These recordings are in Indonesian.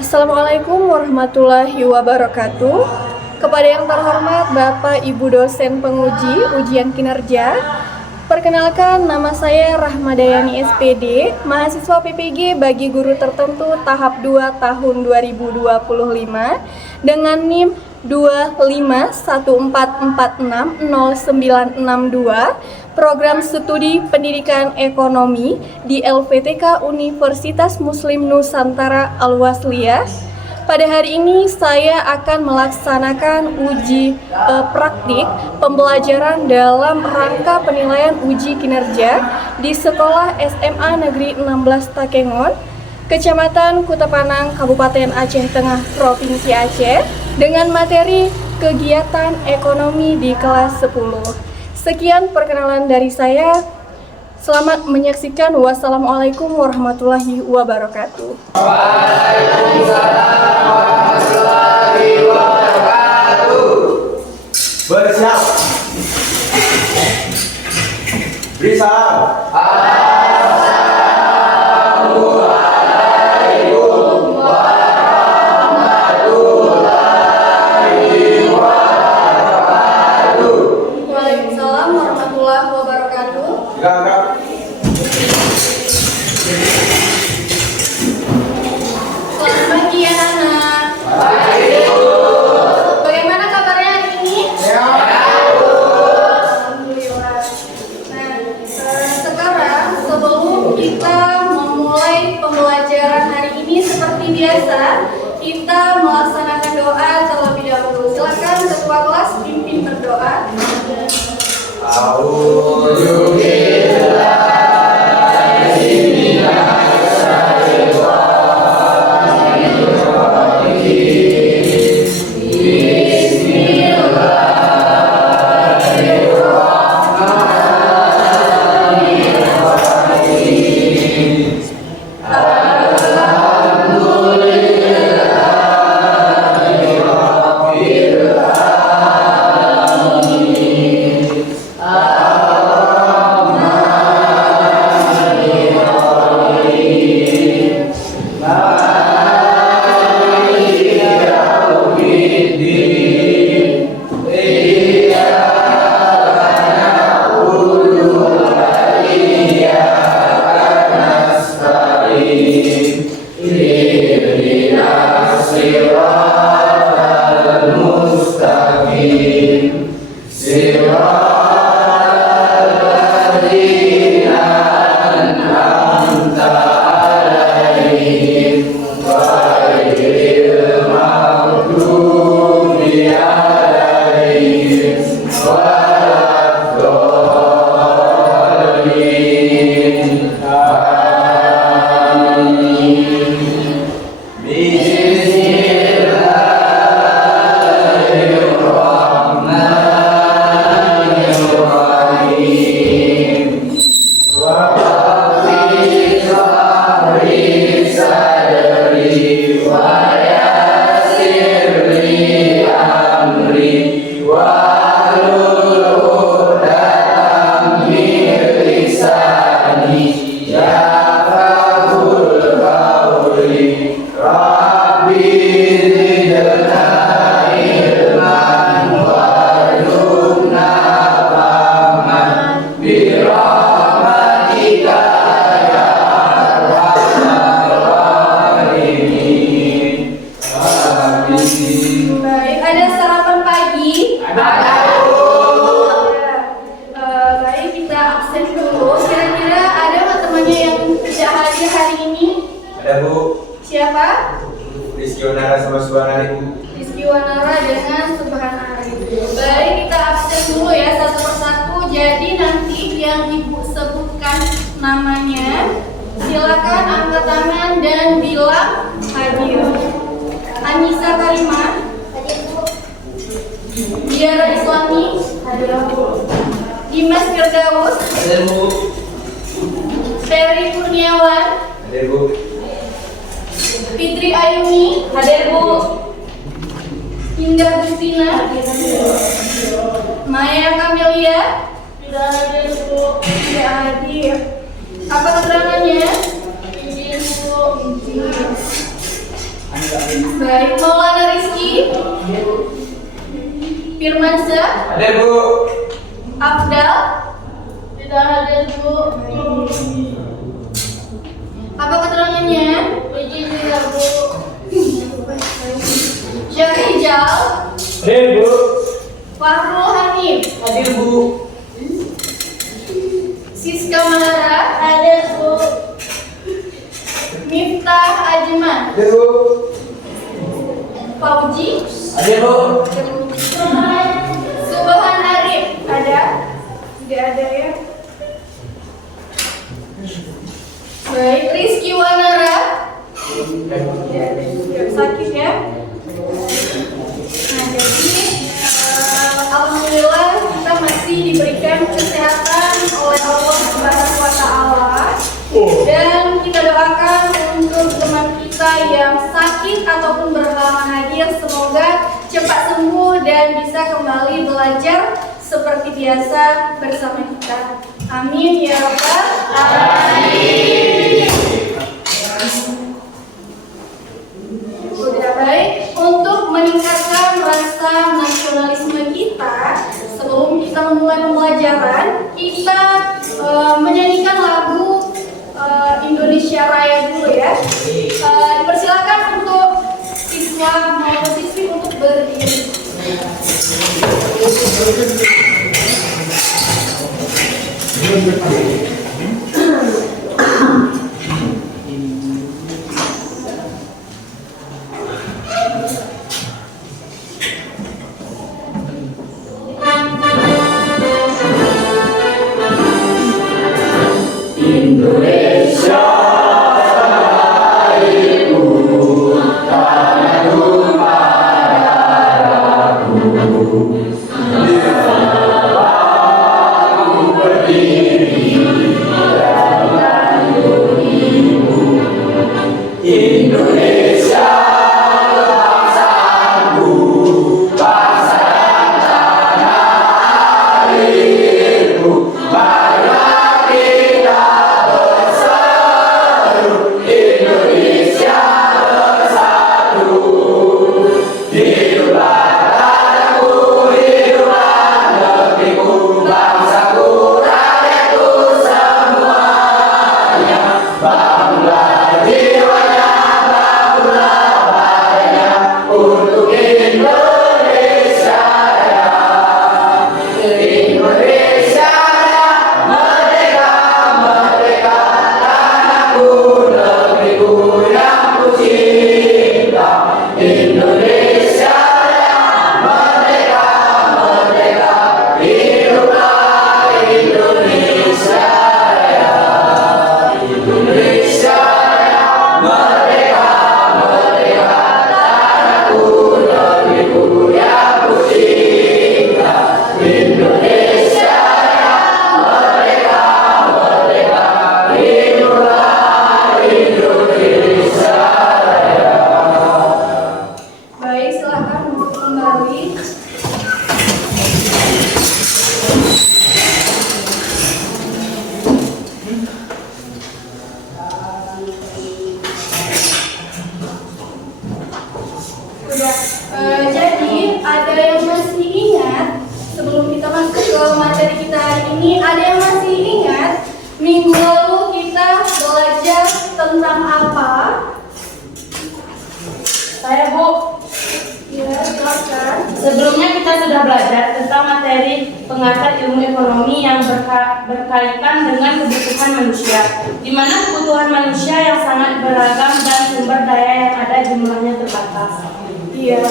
Assalamualaikum warahmatullahi wabarakatuh. Kepada yang terhormat Bapak Ibu dosen penguji ujian kinerja, perkenalkan nama saya Rahmadayani SPD, mahasiswa PPG bagi guru tertentu tahap 2 tahun 2025 dengan NIM 2514460962, program studi pendidikan ekonomi di LVTK Universitas Muslim Nusantara Al-Wasliyah. Pada hari ini saya akan melaksanakan uji praktik pembelajaran dalam rangka penilaian uji kinerja di Sekolah SMA Negeri 16 Takengon, Kecamatan Kutapanang, Kabupaten Aceh Tengah, Provinsi Aceh, dengan materi kegiatan ekonomi di kelas 10. Sekian perkenalan dari saya. Selamat menyaksikan. Wassalamualaikum warahmatullahi wabarakatuh. Waalaikumsalam warahmatullahi wabarakatuh. Bersiap. Beri salam. Assalamualaikum warahmatullahi wabarakatuh. Waalaikumsalam warahmatullahi wabarakatuh. Silakan. Selamat pagi anak-anak. Bagaimana kabarnya hari ini? Alhamdulillah. Nah, sekarang sebelum kita memulai pembelajaran hari ini seperti biasa, kita melaksanakan doa terlebih dahulu. Silakan ketua kelas pimpin berdoa. Baik, ada sarapan pagi? Baik, kita absen dulu. Kira-kira ada nggak temannya yang tidak hadir hari ini? Ada Bu. Siapa? Rizky Wanara sama Suwanari Bu. Rizky Wanara dengan Subhan Arif. Baik, kita absen dulu ya satu persatu. Jadi nanti yang Ibu sebutkan namanya, silakan angkat tangan dan bilang hadir. Anissa Karimah, Diara Islami, Dimas Firdaus, Hadir Bu. Ferry Kurniawan, Hadir Bu. Fitri Ayuni, hadir Bu. Hingga Gustina, Maya Kamelia, tidak hadir Bu. Tidak hadir. Apa keterangannya? Izin Bu. Izin. Baik, Maulana Rizky, Firmansyah, Hadir Bu. Afdal, tidak hadir Bu. Apa keterangannya? Izin tidak Bu. Syahrijal, Hadir Bu. Fahrul Hanif, Hadir Bu. Siska Malara, hadir Bu. Miftah Ajman, Hadir Bu. Fauji, Hadir Bu. Subhan Arif, ada? Tidak ada ya. Baik, Rizky Wanara, tidak ada juga, sakit ya. Nah, jadi alhamdulillah kita masih diberikan kesehatan oleh Allah Subhanahu wa Ta'ala. Dan kita doakan untuk teman kita yang sakit ataupun berhalangan hadir, semoga cepat sembuh dan bisa kembali belajar seperti biasa bersama kita. Amin ya rabbal alamin. Sudah baik, untuk meningkatkan rasa nasionalisme kita, sebelum kita memulai pembelajaran, kita menyanyikan lagu Indonesia Raya dulu ya. Dipersilakan untuk siswa maupun siswi untuk berdiri. Jadi ada yang masih ingat sebelum kita masuk ke materi kita hari ini, ada yang masih ingat minggu lalu kita belajar tentang apa? Saya Bu. Ya, silakan. Sebelumnya kita sudah belajar tentang materi pengantar ilmu ekonomi yang berkaitan dengan kebutuhan manusia, di mana kebutuhan manusia yang sangat beragam dan sumber daya yang ada jumlahnya terbatas. Iya.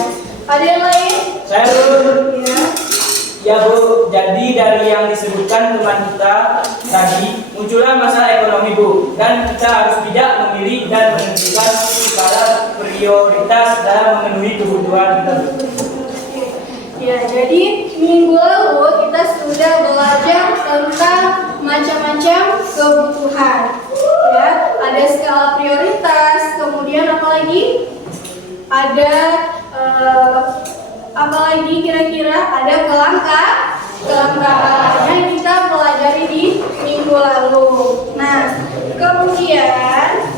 Ada yang lain? Saya Bu. Iya. Ya Bu, jadi dari yang disebutkan teman kita tadi, muncullah masalah ekonomi Bu, dan kita harus bijak memilih dan menentukan skala prioritas dalam memenuhi kebutuhan kita. Ya, jadi minggu lalu kita sudah belajar tentang macam-macam kebutuhan. Ya, ada skala prioritas, kemudian apa lagi? Ada apalagi kira-kira ada kelangkaan yang kita pelajari di minggu lalu. Nah, kemudian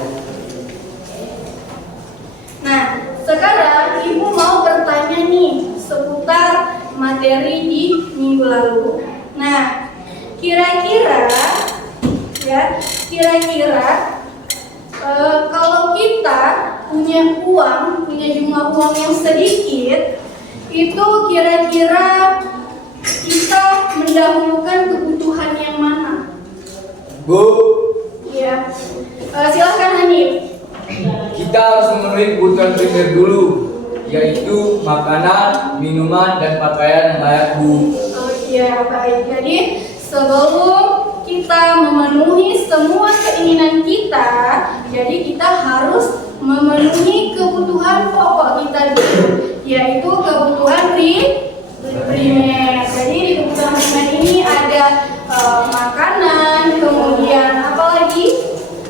sekarang Ibu mau bertanya nih seputar materi di minggu lalu. Nah, kira-kira kalau kita punya jumlah uang yang sedikit, itu kira-kira kita mendahulukan kebutuhan yang mana? Bu, Ya, silahkan Hanif. kita harus memenuhi kebutuhan primer dulu, yaitu makanan, minuman, dan pakaian yang layak, Bu. Oh iya, baik. Jadi sebelum kita memenuhi semua keinginan kita, jadi kita harus memenuhi kebutuhan pokok kita dulu, yaitu kebutuhan primer. Jadi di kebutuhan primer ini ada makanan, kemudian apa lagi?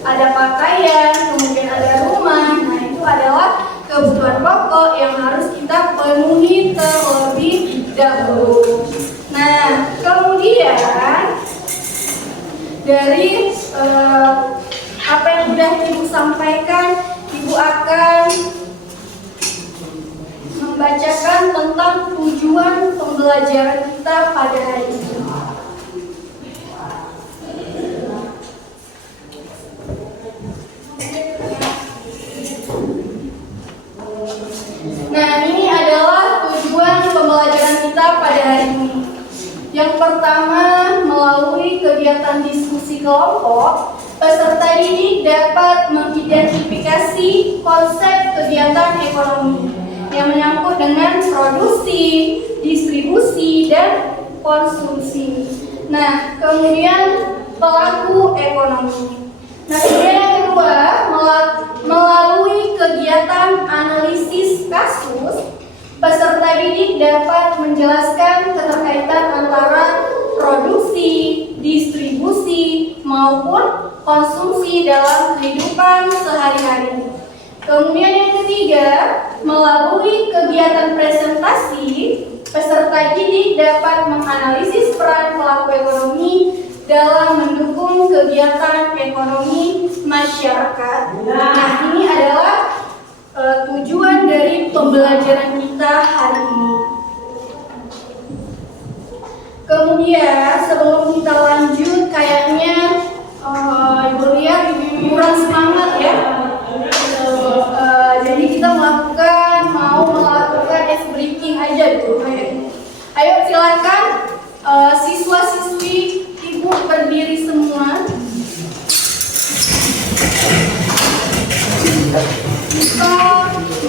Ada pakaian, kemudian ada rumah. Nah, itu adalah kebutuhan pokok yang harus kita penuhi terlebih dahulu. Nah, kemudian dari apa yang sudah Ibu sampaikan, Ibu akan membacakan tentang tujuan pembelajaran kita pada hari ini. Nah, ini adalah tujuan pembelajaran kita pada hari ini. Yang pertama, melalui kegiatan diskusi kelompok, peserta didik dapat mengidentifikasi konsep kegiatan ekonomi yang menyangkut dengan produksi, distribusi, dan konsumsi. Nah, kemudian pelaku ekonomi. Nah, kemudian yang kedua, melalui kegiatan analisis kasus, peserta didik dapat menjelaskan keterkaitan antara produksi, distribusi, maupun konsumsi dalam kehidupan sehari-hari. Kemudian yang ketiga, melalui kegiatan presentasi, peserta didik dapat menganalisis peran pelaku ekonomi dalam mendukung kegiatan ekonomi masyarakat. Nah, ini adalah tujuan dari pembelajaran kita hari ini. Kemudian sebelum kita lanjut, kayaknya Ibu lihat Ibu kurang semangat ya. Jadi kita mau melakukan ice breaking aja dulu kayaknya. Ayo silakan siswa-siswi Ibu berdiri semua. Kita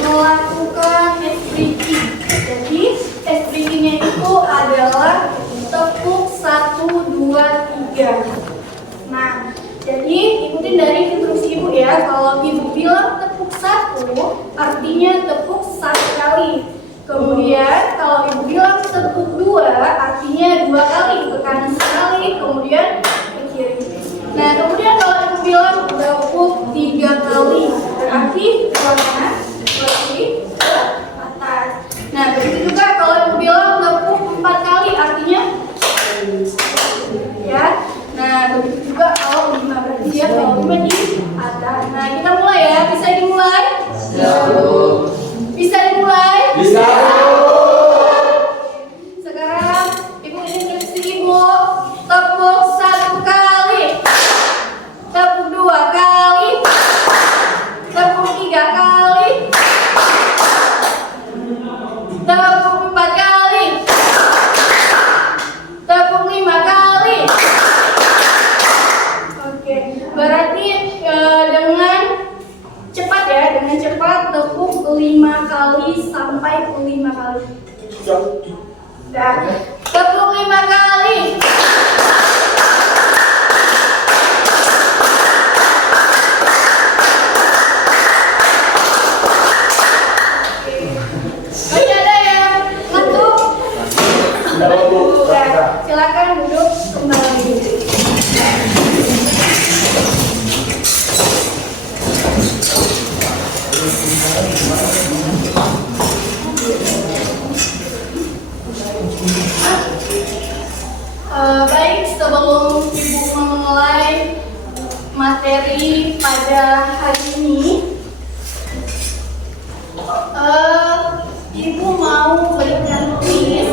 melakukan ice breaking. Jadi ice breakingnya itu adalah tepuk 1, 2, 3. Nah, jadi ikutin dari instruksi Ibu ya. Kalau Ibu bilang tepuk 1, artinya tepuk 1 kali. Kemudian kalau Ibu bilang tepuk 2, artinya 2 kali, ke kanan sekali, kemudian ke kiri. Nah, kemudian kalau Ibu bilang tepuk 3 kali, berarti ke kanan, ke kiri, ke atas. Nah, begitu juga kalau Ibu bilang tepuk 4 kali, artinya ya. Nah, begitu juga kalau 5, berarti dia kalau 5 di atas. Nah, kita mulai ya. Bisa dimulai? Bisa dimulai? Bisa. Sekarang Ibu instruksi Ibu, tepuk 1 kali, tepuk 2 kali, tepuk 3 kali, tepuk 4 kali, tepuk 5 kali. Oke, berarti dengan cepat ya, dengan cepat tepuk 5 kali sampai 5 kali. Dah, tepuk 5 kali. Masih ada yang ngantuk? Udah, silakan duduk kembali. Baik, sebelum Ibu memulai materi pada hari ini, Ibu mau berikan kuis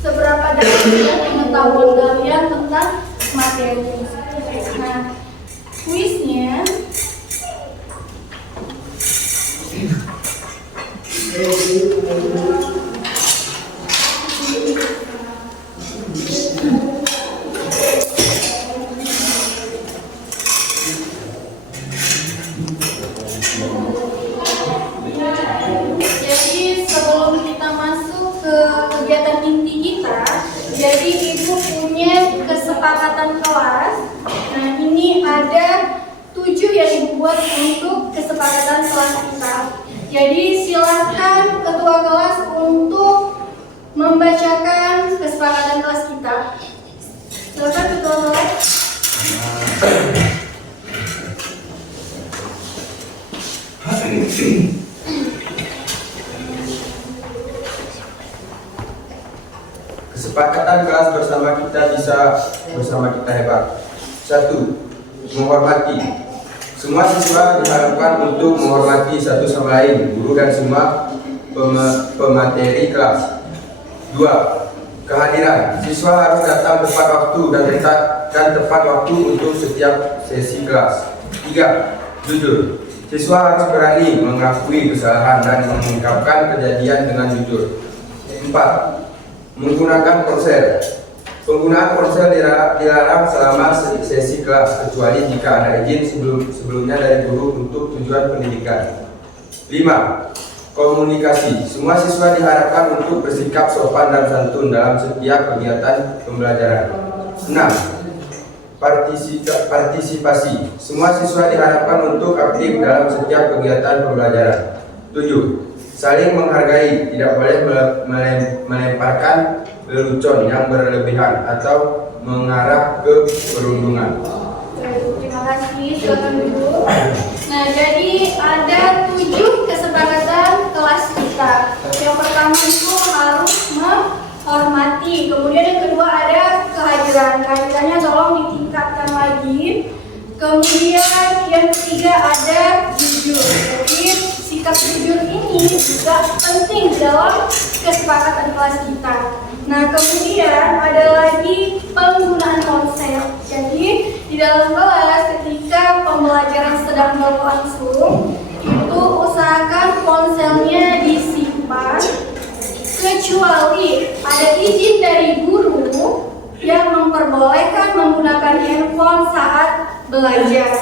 seberapa dalam pengetahuan kalian tentang materi. Nah, kuisnya jadi sebelum kita masuk ke kegiatan inti kita, jadi ibu punya kesepakatan kelas. Nah, ini ada 7 yang ibu buat untuk kesepakatan kelas kita. Jadi silakan ketua kelas untuk membacakan kesepakatan kelas kita. Silakan ketua kelas. Kesepakatan kelas bersama kita hebat. 1. Menghormati. Semua siswa diharapkan untuk menghormati satu sama lain, guru dan semua pemateri kelas. 2. Kehadiran. Siswa harus datang tepat waktu dan tepat waktu untuk setiap sesi kelas. 3. Jujur. Siswa harus berani mengakui kesalahan dan mengungkapkan kejadian dengan jujur. 4. Menggunakan ponsel. Penggunaan ponsel dilarang selama sesi kelas, kecuali jika ada izin sebelumnya dari guru untuk tujuan pendidikan. 5. Komunikasi. Semua siswa diharapkan untuk bersikap sopan dan santun dalam setiap kegiatan pembelajaran. 6. Partisipasi. Semua siswa diharapkan untuk aktif dalam setiap kegiatan pembelajaran. 7. Saling menghargai, tidak boleh melemparkan lelucon yang berlebihan atau mengarah ke perundungan. Terima kasih, silakan duduk. Nah, jadi ada 7 kesepakatan kelas kita. Yang pertama itu harus menghormati. Kemudian yang kedua ada kehadiran. Kehadirannya tolong ditingkatkan lagi. Kemudian yang ketiga ada jujur. Jadi sikap jujur ini juga penting dalam kesepakatan kelas kita. Nah, kemudian ada lagi penggunaan ponsel. Jadi di dalam kelas ketika pembelajaran sedang berlangsung, itu usahakan ponselnya disimpan kecuali ada izin dari guru yang memperbolehkan menggunakan handphone saat belajar.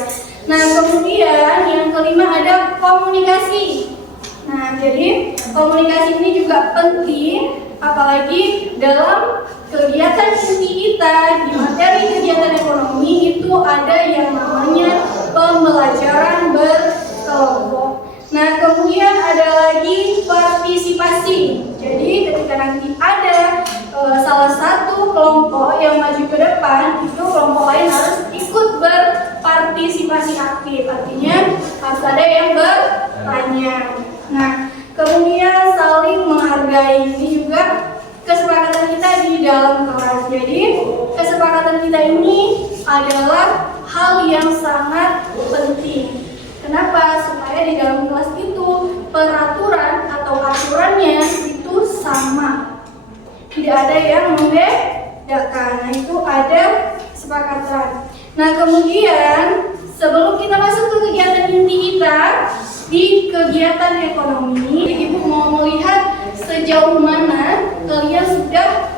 Nah, kemudian yang kelima ada komunikasi. Nah, jadi komunikasi ini juga penting, apalagi dalam kegiatan inti kita di materi kegiatan ekonomi itu ada yang namanya pembelajaran berkelompok. Nah, kemudian ada lagi partisipasi. Jadi ketika nanti ada salah satu kelompok yang maju ke depan, itu kelompok lain harus ikut berpartisipasi aktif. Artinya harus ada yang bertanya. Nah, kemudian saling menghargai, ini juga kesepakatan kita di dalam kelas. Jadi kesepakatan kita ini adalah hal yang sangat penting. Kenapa? Supaya di dalam kelas itu peraturan atau aturannya itu sama, tidak ada yang membedakan. Nah, itu ada kesepakatan. Nah, kemudian sebelum kita masuk ke kegiatan inti kita di kegiatan ekonomi, Ibu mau melihat sejauh mana kalian sudah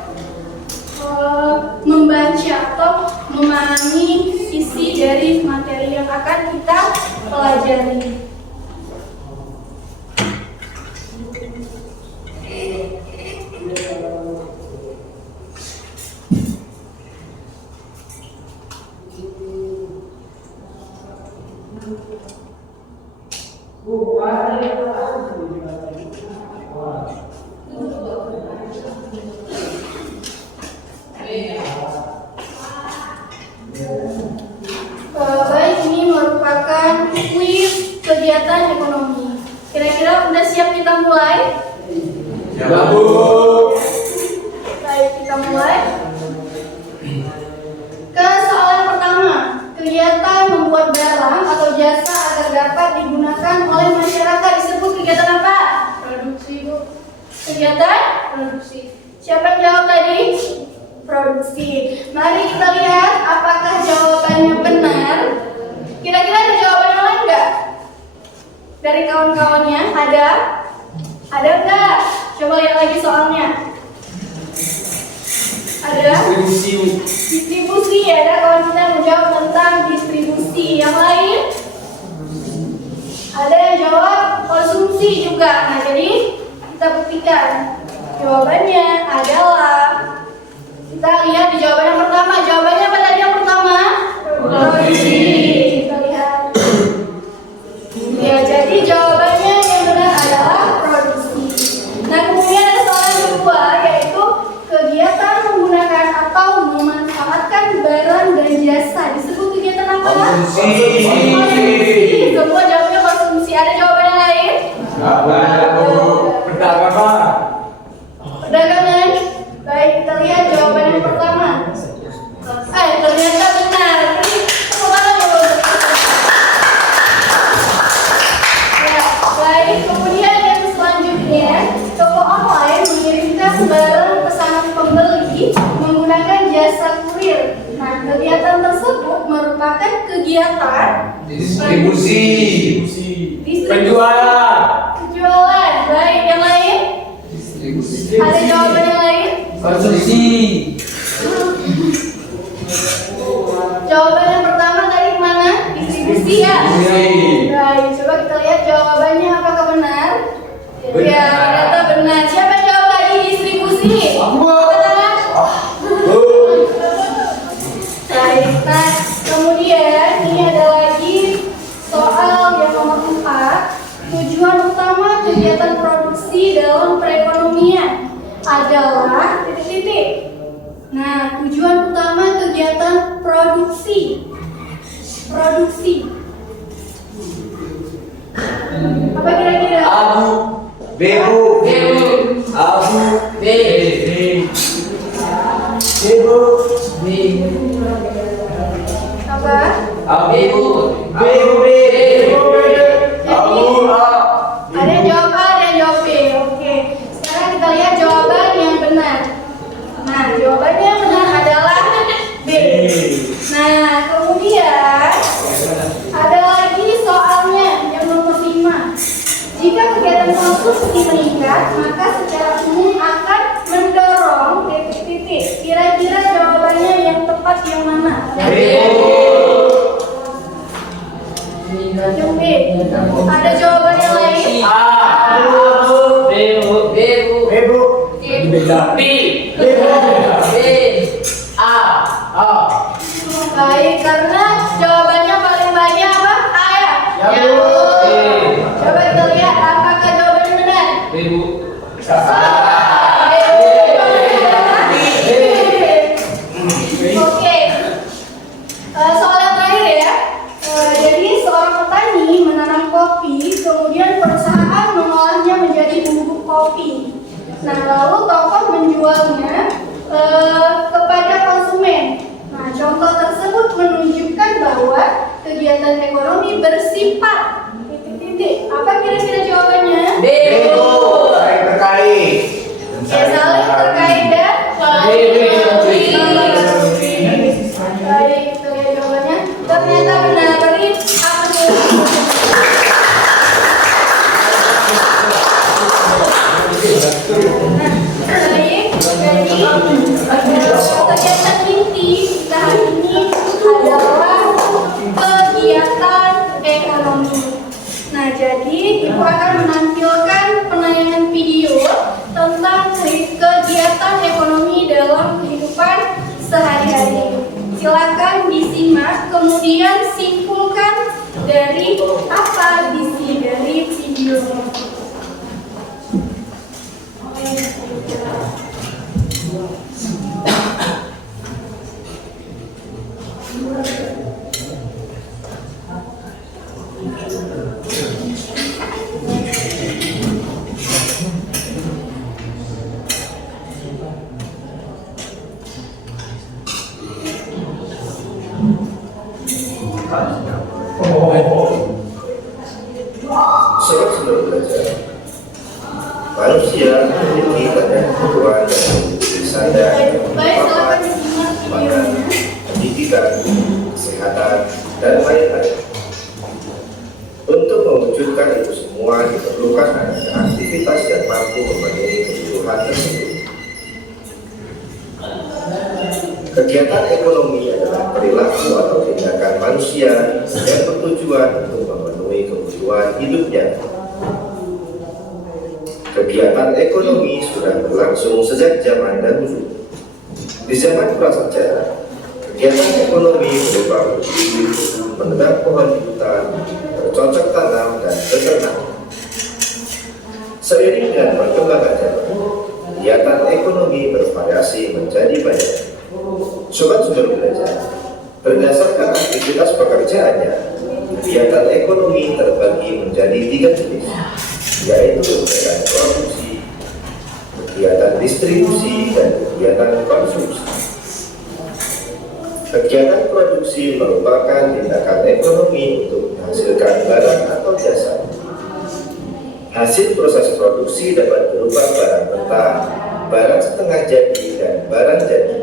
membaca atau memahami isi dari materi yang akan kita pelajari. Baik, ini merupakan kuis kegiatan ekonomi. Kira-kira udah siap kita mulai? Ya, Bu. Baik, kita mulai. Ke soalan pertama, kegiatan membuat barang atau jasa agar dapat digunakan oleh masyarakat disebut kegiatan apa? Produksi, Bu. Kegiatan? Produksi. Siapa yang jawab tadi? Produksi. Mari kita lihat apakah jawabannya benar. Kira-kira ada jawaban yang lain nggak? Dari kawan-kawannya ada? Ada nggak? Coba lihat lagi soalnya. Ada? Distribusi. Ada kawan kita menjawab tentang distribusi. Yang lain? Ada yang jawab konsumsi juga. Nah, jadi kita buktikan. Jawabannya adalah, kita lihat di jawaban yang pertama. Jawabannya apa tadi yang pertama? Produksi. Kita lihat. Ya, jadi jawabannya yang benar adalah produksi. Nah, kemudian ada soal yang kedua, yaitu kegiatan menggunakan atau memanfaatkan barang dan jasa. Disebut kegiatan apa? Konsumsi. Semua jawabnya konsumsi. Ada jawaban yang lain? Perdagangan. Baik, kita lihat jawaban yang pertama. Ternyata benar. Ya, baik. Kemudian yang selanjutnya, toko online mengirimkan barang pesanan pembeli menggunakan jasa kurir. Nah, kegiatan tersebut merupakan kegiatan Distribusi. Penjualan. Baik, yang lain? Ada jawaban yang lain? Konsumsi. Jawaban yang pertama tadi mana? Distribusi ya? Baik, coba kita lihat jawabannya apakah benar? Ya, ternyata benar. Siapa yang jawab tadi distribusi? Angkat tangan. Baik, nah kemudian ini ada lagi soal yang nomor 4. Tujuan utama kegiatan produksi dalam perekonomian adalah titik-titik. Nah, tujuan utama kegiatan produksi. Apa kira-kira? Apa? Ada yang jawab A, ada yang jawab B. Oke. Sekarang kita lihat jawaban yang benar. Nah, jawabannya yang benar adalah B. Nah, kemudian ada lagi soalnya yang nomor 5. Jika kegiatan konsumsi meningkat, maka secara umum akan mendorong titik-titik. Kira-kira jawabannya yang tepat yang mana? Yang B. Ada jawaban yang lain? Baik, karena jawabannya paling banyak apa? A ya? Coba kita lihat apakah jawabannya benar? Oke. Soal yang terakhir ya. Jadi seorang petani menanam kopi, kemudian perusahaan mengolahnya menjadi bubuk kopi. Nah, lalu toko menjualnya kepada konsumen. Nah, contoh tersebut menunjukkan bahwa kegiatan ekonomi bersifat titik-titik. Apa kira-kira jawabannya? Saling terkait. Ya, saling terkait dan baik, kita lihat jawabannya. Ternyata benar. Beri baik, jadi kegiatan inti kita hari ini adalah kegiatan ekonomi. Nah, jadi Ibu akan menampilkan penayangan video tentang kegiatan ekonomi dalam kehidupan sehari-hari. Silakan disimak, kemudian simpulkan dari apa isi dari video. Sebelum belajar, manusia memiliki banyak kebutuhan yang memiliki sadar, papan, pangan, pendidikan, kesehatan, dan lain-lain. Untuk mewujudkan itu semua diperlukan adanya aktivitas yang mampu memenuhi kebutuhan tersebut. Kegiatan ekonomi adalah perilaku atau tindakan manusia yang bertujuan untuk memenuhi kebutuhan hidupnya. Kegiatan ekonomi sudah berlangsung sejak zaman dahulu. Di zaman prasejarah, kegiatan ekonomi berupa berburu, menebang pohon di hutan, bercocok tanam, dan beternak. Seiring dengan perkembangan zaman, kegiatan ekonomi bervariasi menjadi banyak. Sobat Sumber Belajar, berdasarkan aktivitas pekerjaannya, kegiatan ekonomi terbagi menjadi 3 jenis, yaitu kegiatan produksi, kegiatan distribusi, dan kegiatan konsumsi. Kegiatan produksi merupakan tindakan ekonomi untuk menghasilkan barang atau jasa. Hasil proses produksi dapat berupa barang mentah, barang setengah jadi, dan barang jadi.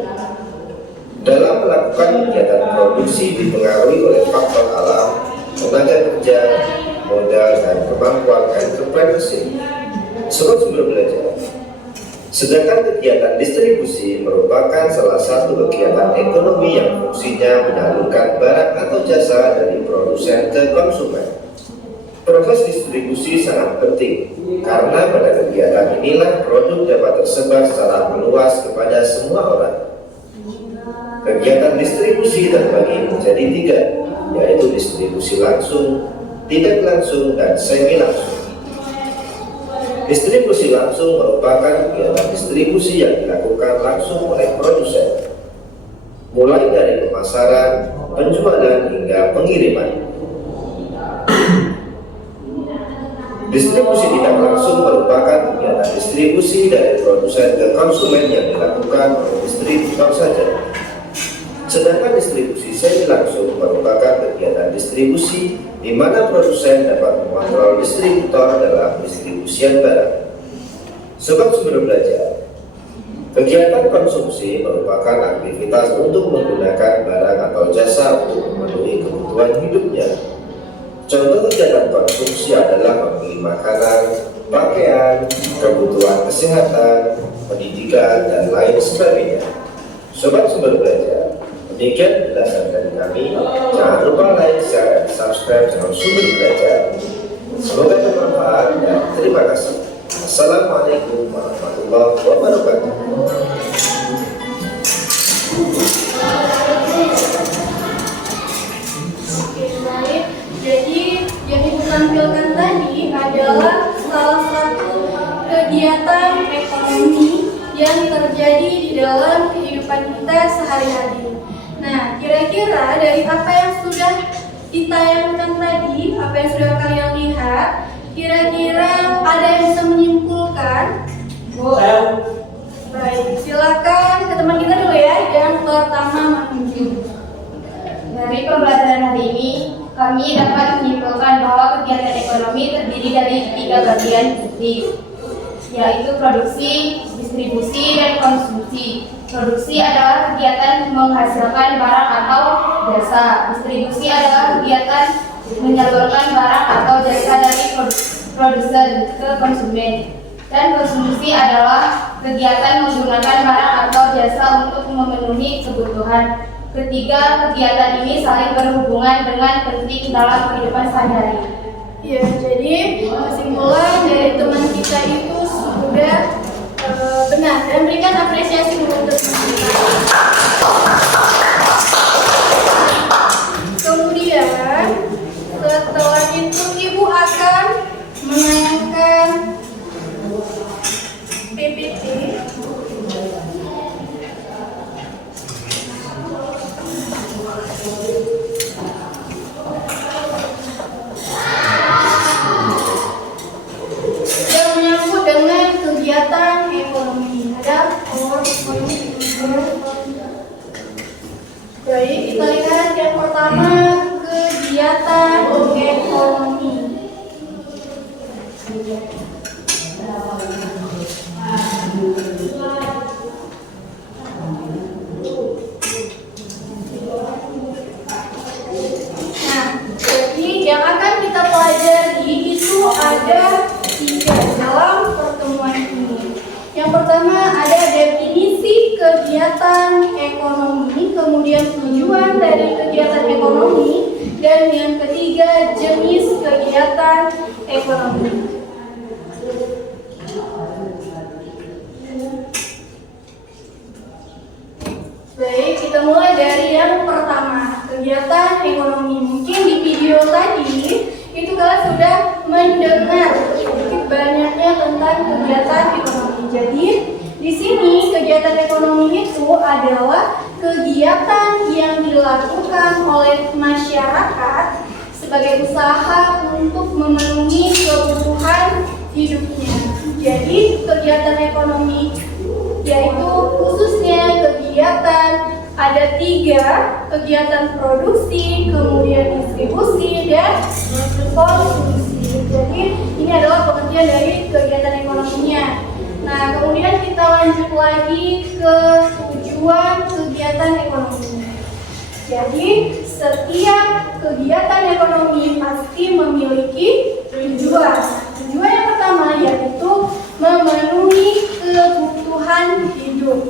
Dalam melakukan kegiatan produksi dipengaruhi oleh faktor alam, tenaga kerja, modal, dan kemampuan entrepreneurship. Sobat Sumber Belajar, sedangkan kegiatan distribusi merupakan salah satu kegiatan ekonomi yang fungsinya menyalurkan barang atau jasa dari produsen ke konsumen. Proses distribusi sangat penting karena pada kegiatan inilah produk dapat tersebar secara meluas kepada semua orang. Kegiatan distribusi terbagi menjadi 3, yaitu distribusi langsung, tidak langsung, dan semi langsung. Distribusi langsung merupakan kegiatan distribusi yang dilakukan langsung oleh produsen, mulai dari pemasaran, penjualan, hingga pengiriman. Distribusi tidak langsung merupakan kegiatan distribusi dari produsen ke konsumen yang dilakukan oleh distributor saja. Sedangkan distribusi semi langsung merupakan kegiatan distribusi di mana produsen dapat mengontrol distributor dalam distribusian barang. Sobat Sumber Belajar, kegiatan konsumsi merupakan aktivitas untuk menggunakan barang atau jasa untuk memenuhi kebutuhan hidupnya. Contoh kegiatan konsumsi adalah membeli makanan, pakaian, kebutuhan kesehatan, pendidikan, dan lain sebagainya. Sobat Sumber Belajar, demikian penjelasan dari kami. Jangan lupa like, share, dan subscribe channel Sumber Belajar. Semoga bermanfaat dan terima kasih. Assalamualaikum warahmatullahi wabarakatuh. Jadi yang ibu tampilkan tadi adalah salah satu kegiatan ekonomi yang terjadi di dalam kehidupan kita sehari-hari. Nah, kira-kira dari apa yang sudah ditayangkan tadi, apa yang sudah kalian lihat, kira-kira ada yang bisa menyimpulkan? Baik, silakan ke teman kita dulu ya, yang pertama menunjuk. Dari pembelajaran hari ini, kami dapat menyimpulkan bahwa kegiatan ekonomi terdiri dari 3 bagian penting, yaitu produksi, distribusi, dan konsumsi. Produksi adalah kegiatan menghasilkan barang atau jasa. Distribusi adalah kegiatan menyalurkan barang atau jasa dari produsen ke konsumen. Dan konsumsi adalah kegiatan menggunakan barang atau jasa untuk memenuhi kebutuhan. Ketiga kegiatan ini saling berhubungan dengan penting dalam kehidupan sehari-hari. Ya, jadi kesimpulan dari teman kita itu sudah benar, dan berikan apresiasi dulu untuk teman kita. Kemudian setelah itu ibu akan menayangkan PPT. Yang menyangkut dengan kegiatan ekonomi. Ada PowerPoint. Nah, jadi yang akan kita pelajari itu ada 3 dalam pertemuan ini. Yang pertama ada definisi kegiatan ekonomi, kemudian tujuan dari kegiatan ekonomi, dan yang ketiga jenis kegiatan ekonomi. Baik, kita mulai dari yang pertama, kegiatan ekonomi. Mungkin di video tadi itu kalian sudah mendengar sedikit banyaknya tentang kegiatan ekonomi. Jadi di sini kegiatan ekonomi itu adalah kegiatan yang dilakukan oleh masyarakat sebagai usaha untuk memenuhi kebutuhan hidupnya. Jadi kegiatan ekonomi yaitu khususnya kegiatan ada 3, kegiatan produksi, kemudian distribusi, dan konsumsi. Jadi ini adalah pengertian dari kegiatan ekonominya. Nah, kemudian kita lanjut lagi ke tujuan kegiatan ekonomi. Jadi setiap kegiatan ekonomi pasti memiliki tujuan. Tujuan yang pertama yaitu memenuhi kebutuhan hidup.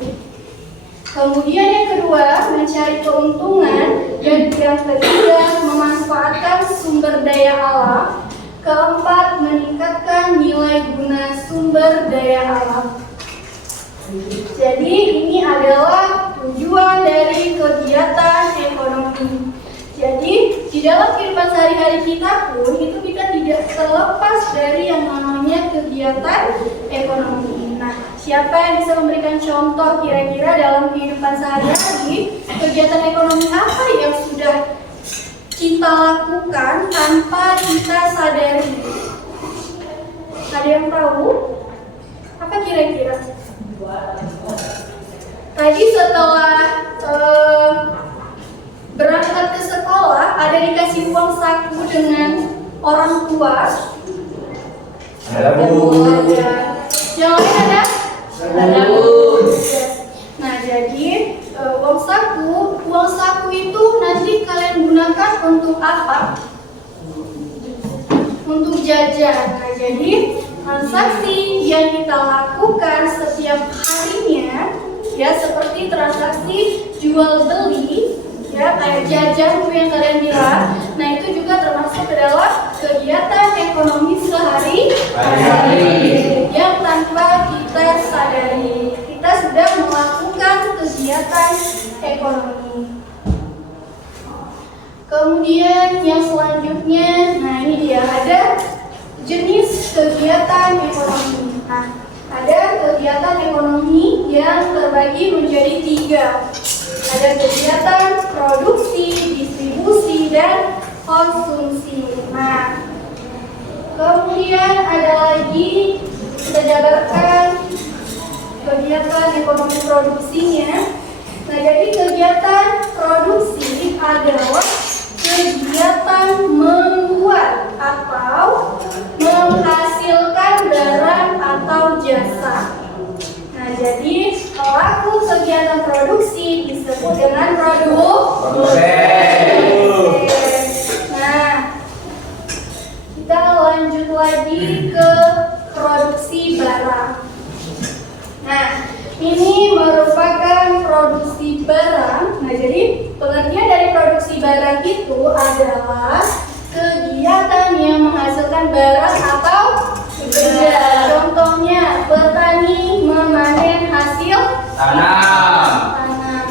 Kemudian yang kedua, mencari keuntungan. Dan yang ketiga, memanfaatkan sumber daya alam. Keempat, meningkatkan nilai guna sumber daya alam. Jadi ini adalah tujuan dari kegiatan ekonomi. Jadi di dalam kehidupan sehari-hari kita pun itu kita tidak terlepas dari yang namanya kegiatan ekonomi. Nah, siapa yang bisa memberikan contoh kira-kira dalam kehidupan sehari-hari kegiatan ekonomi apa yang sudah kita lakukan tanpa kita sadari? Ada yang tahu? Apa kira-kira? Tadi setelah berangkat ke sekolah, ada dikasih uang saku dengan orang tua. Ada, Bu. Yang lain ada? Ada, Bu. Nah, jadi uang saku itu nanti kalian gunakan untuk apa? Untuk jajan. Nah, jadi transaksi yang kita lakukan setiap harinya, ya seperti transaksi jual beli, ya kayak jajan yang kalian bilang. Nah, itu juga termasuk ke dalam kegiatan ekonomi sehari-hari yang tanpa kita sadari kita sudah melakukan kegiatan ekonomi. Kemudian yang selanjutnya, nah ini dia ada jenis kegiatan ekonomi. Nah, ada kegiatan ekonomi yang terbagi menjadi 3. Ada kegiatan produksi, distribusi, dan konsumsi. Nah, kemudian ada lagi kita jabarkan kegiatan ekonomi produksinya. Nah, jadi kegiatan produksi adalah kegiatan membuat atau menghasilkan barang atau jasa. Nah, jadi pelaku kegiatan produksi disebut dengan produsen. Nah, kita lanjut lagi ke produksi barang. Nah, ini merupakan produksi barang. Nah, jadi pengertian dari produksi barang itu adalah kegiatan yang menghasilkan barang atau benda. Contohnya, petani memanen hasil Tanam.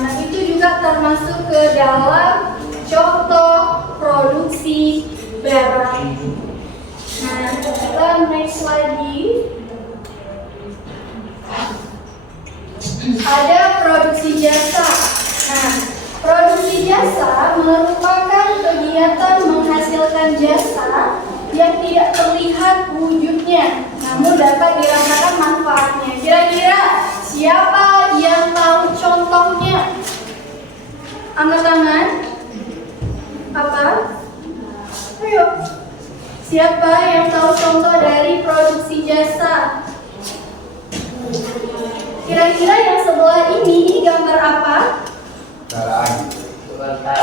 Nah, itu juga termasuk ke dalam contoh produksi barang. Nah, kita next lagi. Ada produksi jasa. Nah, produksi jasa merupakan kegiatan menghasilkan jasa yang tidak terlihat wujudnya, namun dapat dirasakan manfaatnya. Kira-kira siapa yang tahu contohnya? Angkat tangan. Apa? Ayo. Siapa yang tahu contoh dari produksi jasa? Kira-kira yang sebelah ini gambar apa?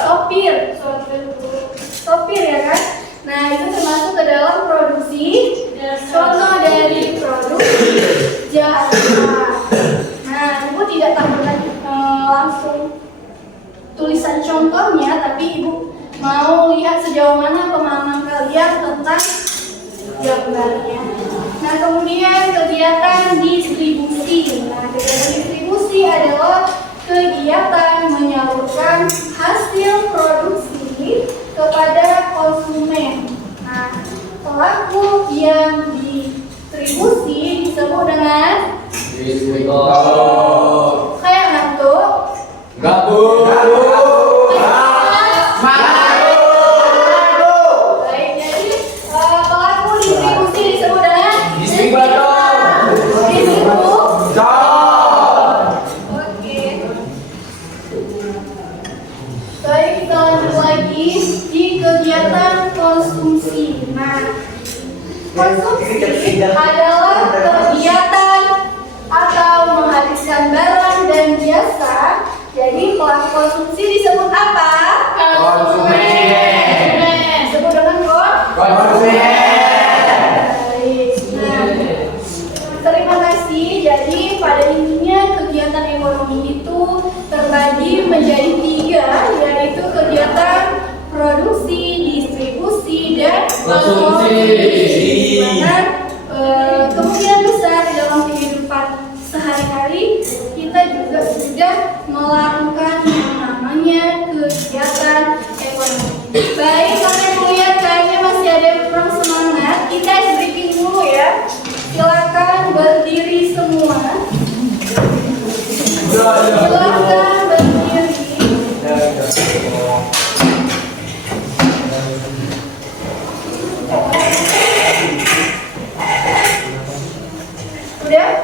Sopir. Sopir ya kan? Nah, itu termasuk ke dalam produksi. Contoh dari produksi jasa. Nah, Ibu tidak tampilkan langsung tulisan contohnya, tapi Ibu mau lihat sejauh mana pemahaman kalian tentang gambarnya. Nah, kemudian kegiatan distribusi. Nah, kegiatan distribusi adalah kegiatan menyalurkan hasil produksi kepada konsumen. Nah, pelaku yang distribusi disebut dengan kayak ngantuk. Enggak, Bu. Baik, jadi pelaku distribusi disebut dengan Oke. Baik, kita lanjut lagi di kegiatan konsumsi. Nah, konsumsi adalah kegiatan atau menghabiskan barang dan jasa. Jadi pelaku konsumsi disebut apa? Konsumen. Disebut dengan konsumen. Baik. Nah, terima kasih. Jadi pada intinya kegiatan ekonomi itu terbagi menjadi 3, yaitu kegiatan produksi, distribusi, dan konsumsi. Dimana kemungkinan besar di dalam kehidupan sehari-hari kita juga sudah melakukan yang namanya kegiatan ekonomi. Baik, kalian melihat kayaknya masih ada yang kurang semangat. Kita breaking dulu ya. Silakan berdiri semua. Silakan berdiri.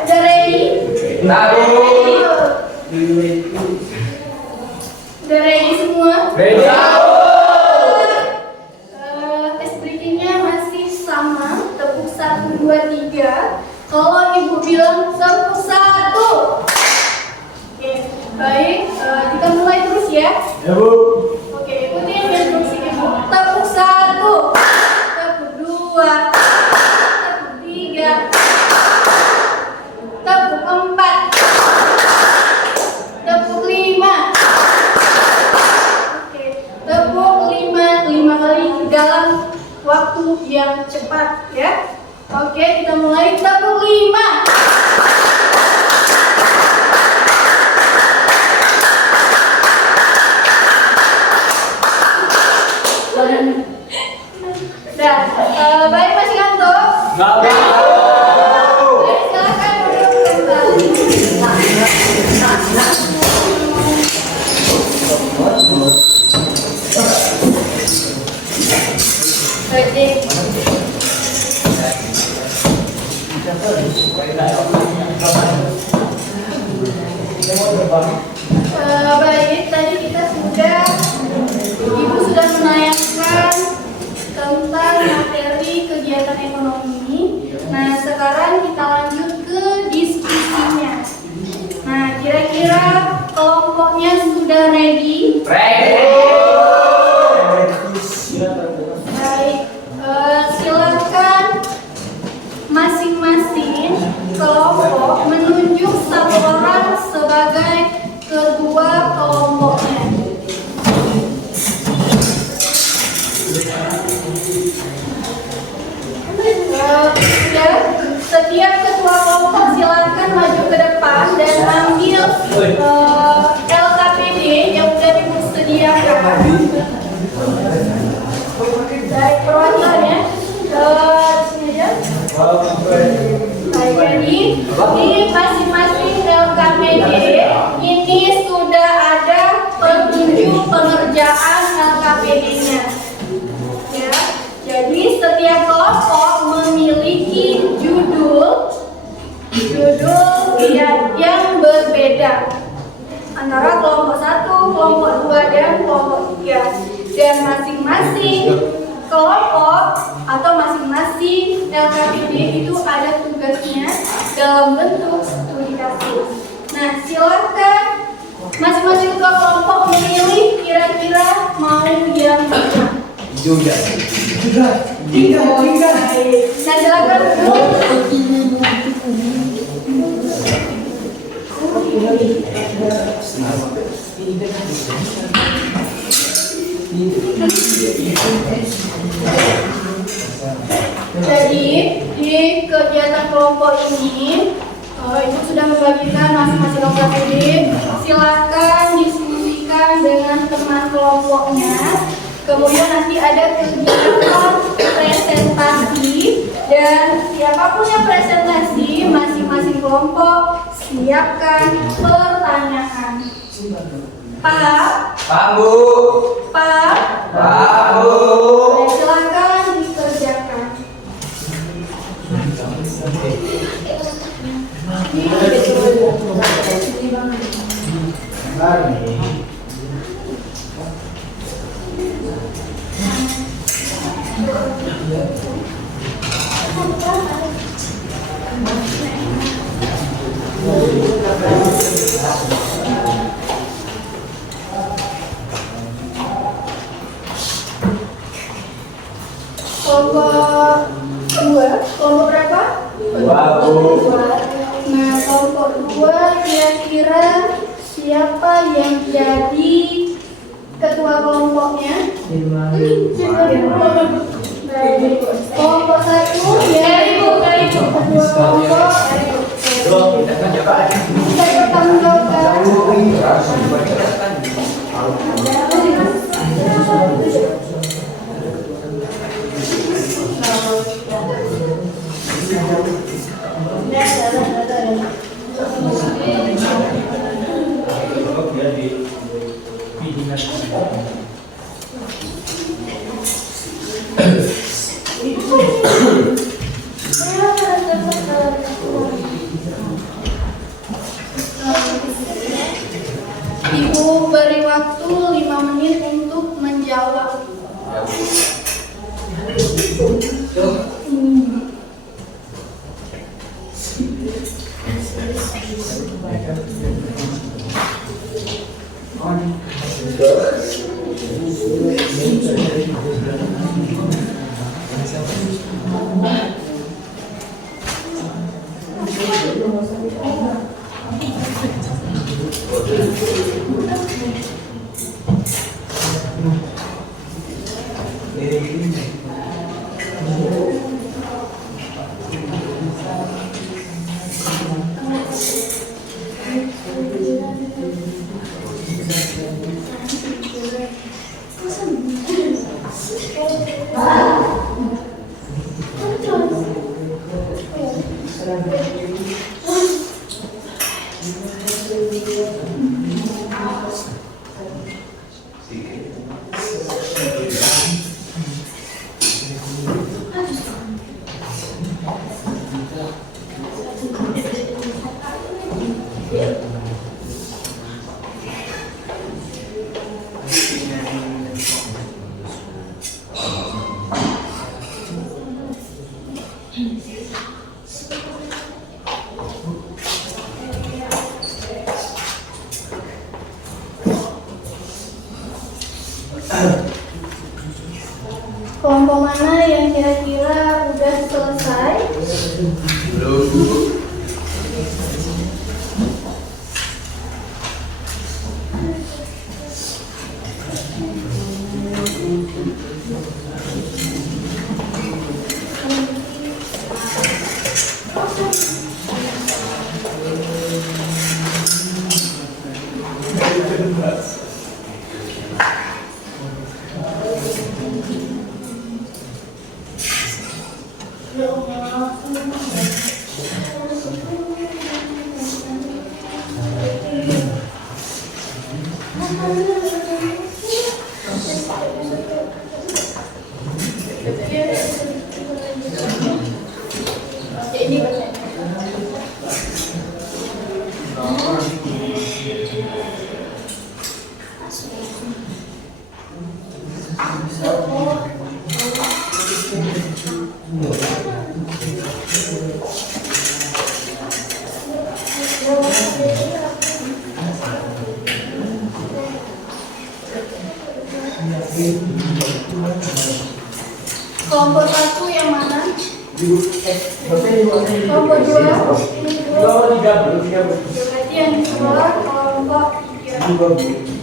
Udah ready? Udah ready semua? Tes breakingnya masih sama, tepuk 1, 2, 3. Kalau Ibu bilang tepuk 1. Oke, baik, kita mulai terus ya. Ya, Bu. Oke, ikutin instruksi Ibu. Tepuk 1, tepuk 2, tepuk 3, tepuk 4, tepuk 5. Oke, tepuk 5 kali dalam waktu yang cepat ya. Oke, kita mulai tepuk 5. Dah, baik masih ngantuk? Baik, silakan duduk kembali. Baik. Baik, tadi kita Ibu sudah menayangkan tentang materi kegiatan ekonomi. Nah, sekarang kita lanjut ke diskusinya. Nah, kira-kira kelompoknya sudah ready? Baik, silakan masing-masing kelompok menunjuk satu orang sebagai ketua kelompoknya. Ya, setiap ketua kelompok silakan maju ke depan dan ambil LKPD yang sudah Ibu sediakan. Dari perwakilannya sini aja. Baik, jadi di masing-masing LKPD ini sudah ada petunjuk pengerjaan LKPD-nya. Ya, jadi setiap kelompok memiliki judul yang berbeda antara kelompok 1, kelompok 2, dan kelompok 3. Dan masing-masing kelompok atau masing-masing LKPD itu ada tugasnya dalam bentuk studi kasus. Nah, silakan masing-masing ketua kelompok memilih kira-kira mau yang mana. Nah, silakan Bu. Jadi di kegiatan kelompok ini Ibu sudah membagikan masing-masing LKPD. Silakan diskusikan dengan teman kelompoknya. Kemudian nanti ada kegiatan presentasi dan siapapun yang presentasi masing-masing kelompok siapkan pertanyaan. Pak Bu. Pak. Bu. Silakan dikerjakan. Kelompok 2, kelompok berapa? 2, Bu. Nah, kelompok 2 kira-kira siapa yang jadi ketua kelompoknya? Baik. Kelompok 1 ya, ketua kelompok. Saya bertanggungjawabkan. Ibu beri waktu 5 menit untuk menjawab. Kelompok mana yang kira-kira udah selesai? Belum. Kelompok 1 yang mana? Kelompok 2? Berarti yang kedua kelompok 3.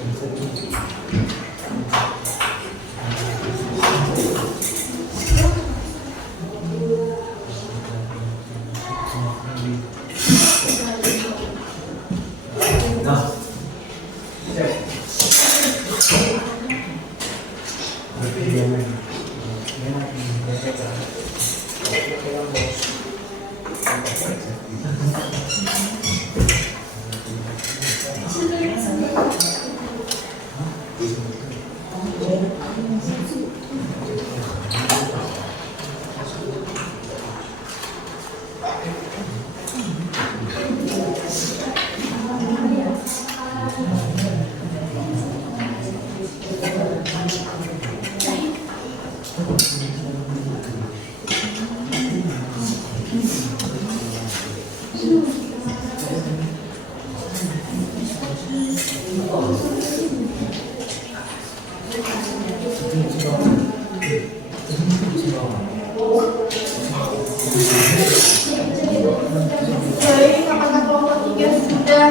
Jadi apakah kelompok 3 sudah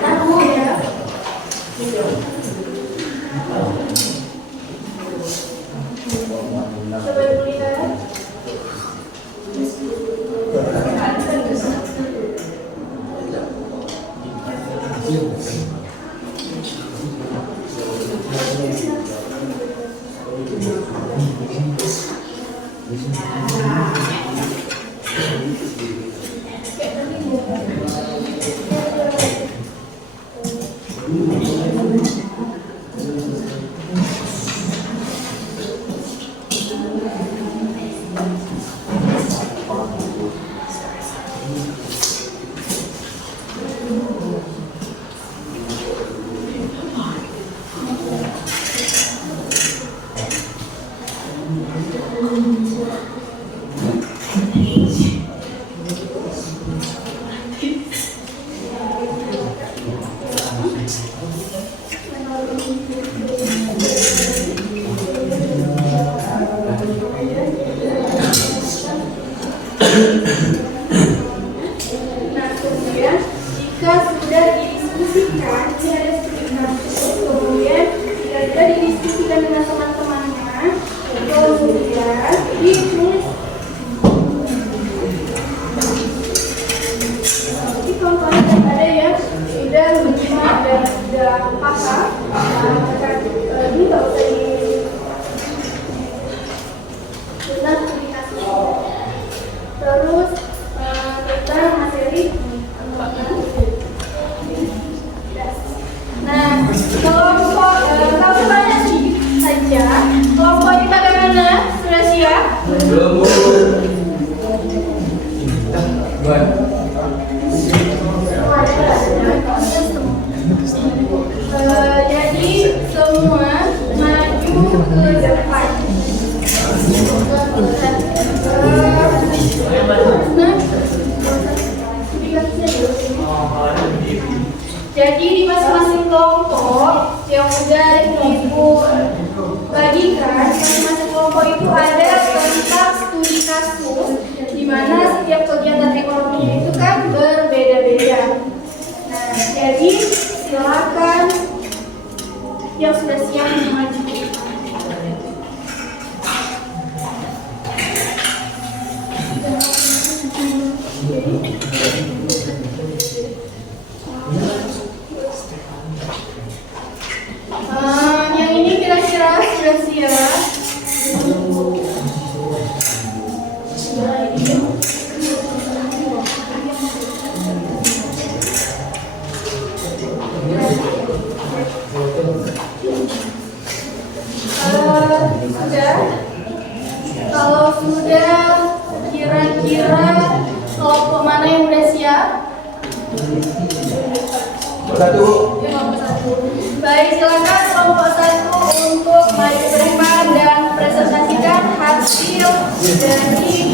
tahu ya? Coba dilihat. Nah, kemudian jika sudah didiskusikan, ini ada studi kasus, kemudian jika sudah didiskusikan dengan teman-temannya, kemudian ditulis. Jadi contohnya ada yang sudah menyimak dan sudah paham, maka ini tak usah tentang studi kasus. Terus tentang materi. Nah, kelompok kalau banyak sedikit saja. Kelompok ini bagaimana? Sudah siap? Belum, Bu. Jadi semua maju ke depan. Jadi di masing-masing kelompok yang sudah Ibu bagikan, masing-masing kelompok itu ada tentang studi kasus, di mana setiap kegiatan ekonominya itu kan berbeda-beda. Nah, jadi silakan yang sudah siap maju. Yang ini kira-kira sudah siap. Sudah. Kalau sudah, kira-kira kelompok mana yang sudah siap? Satu. Baik, silakan kelompok 1 untuk maju ke depan dan presentasikan hasil dari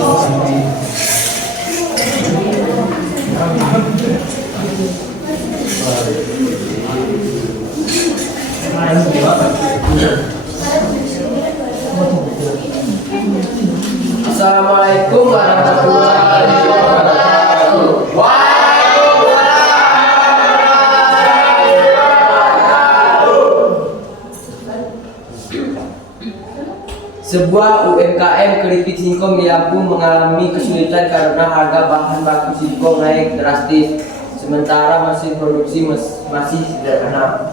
Assalamualaikum warahmatullahi wabarakatuh. Sebuah UMKM keripik singkong di Lampung mengalami kesulitan karena harga bahan baku singkong naik drastis, sementara mesin produksi masih sederhana.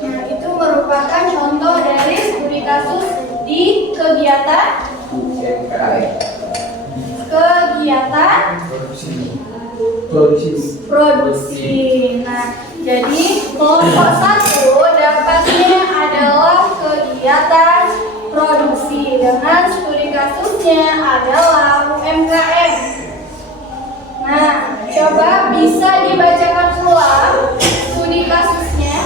Nah, itu merupakan contoh dari studi kasus di kegiatan UMKM produksi. Nah, jadi kelompok 1 dapatnya adalah kegiatan produksi dengan studi kasusnya adalah UMKM. Nah, coba bisa dibacakan ulang studi kasusnya.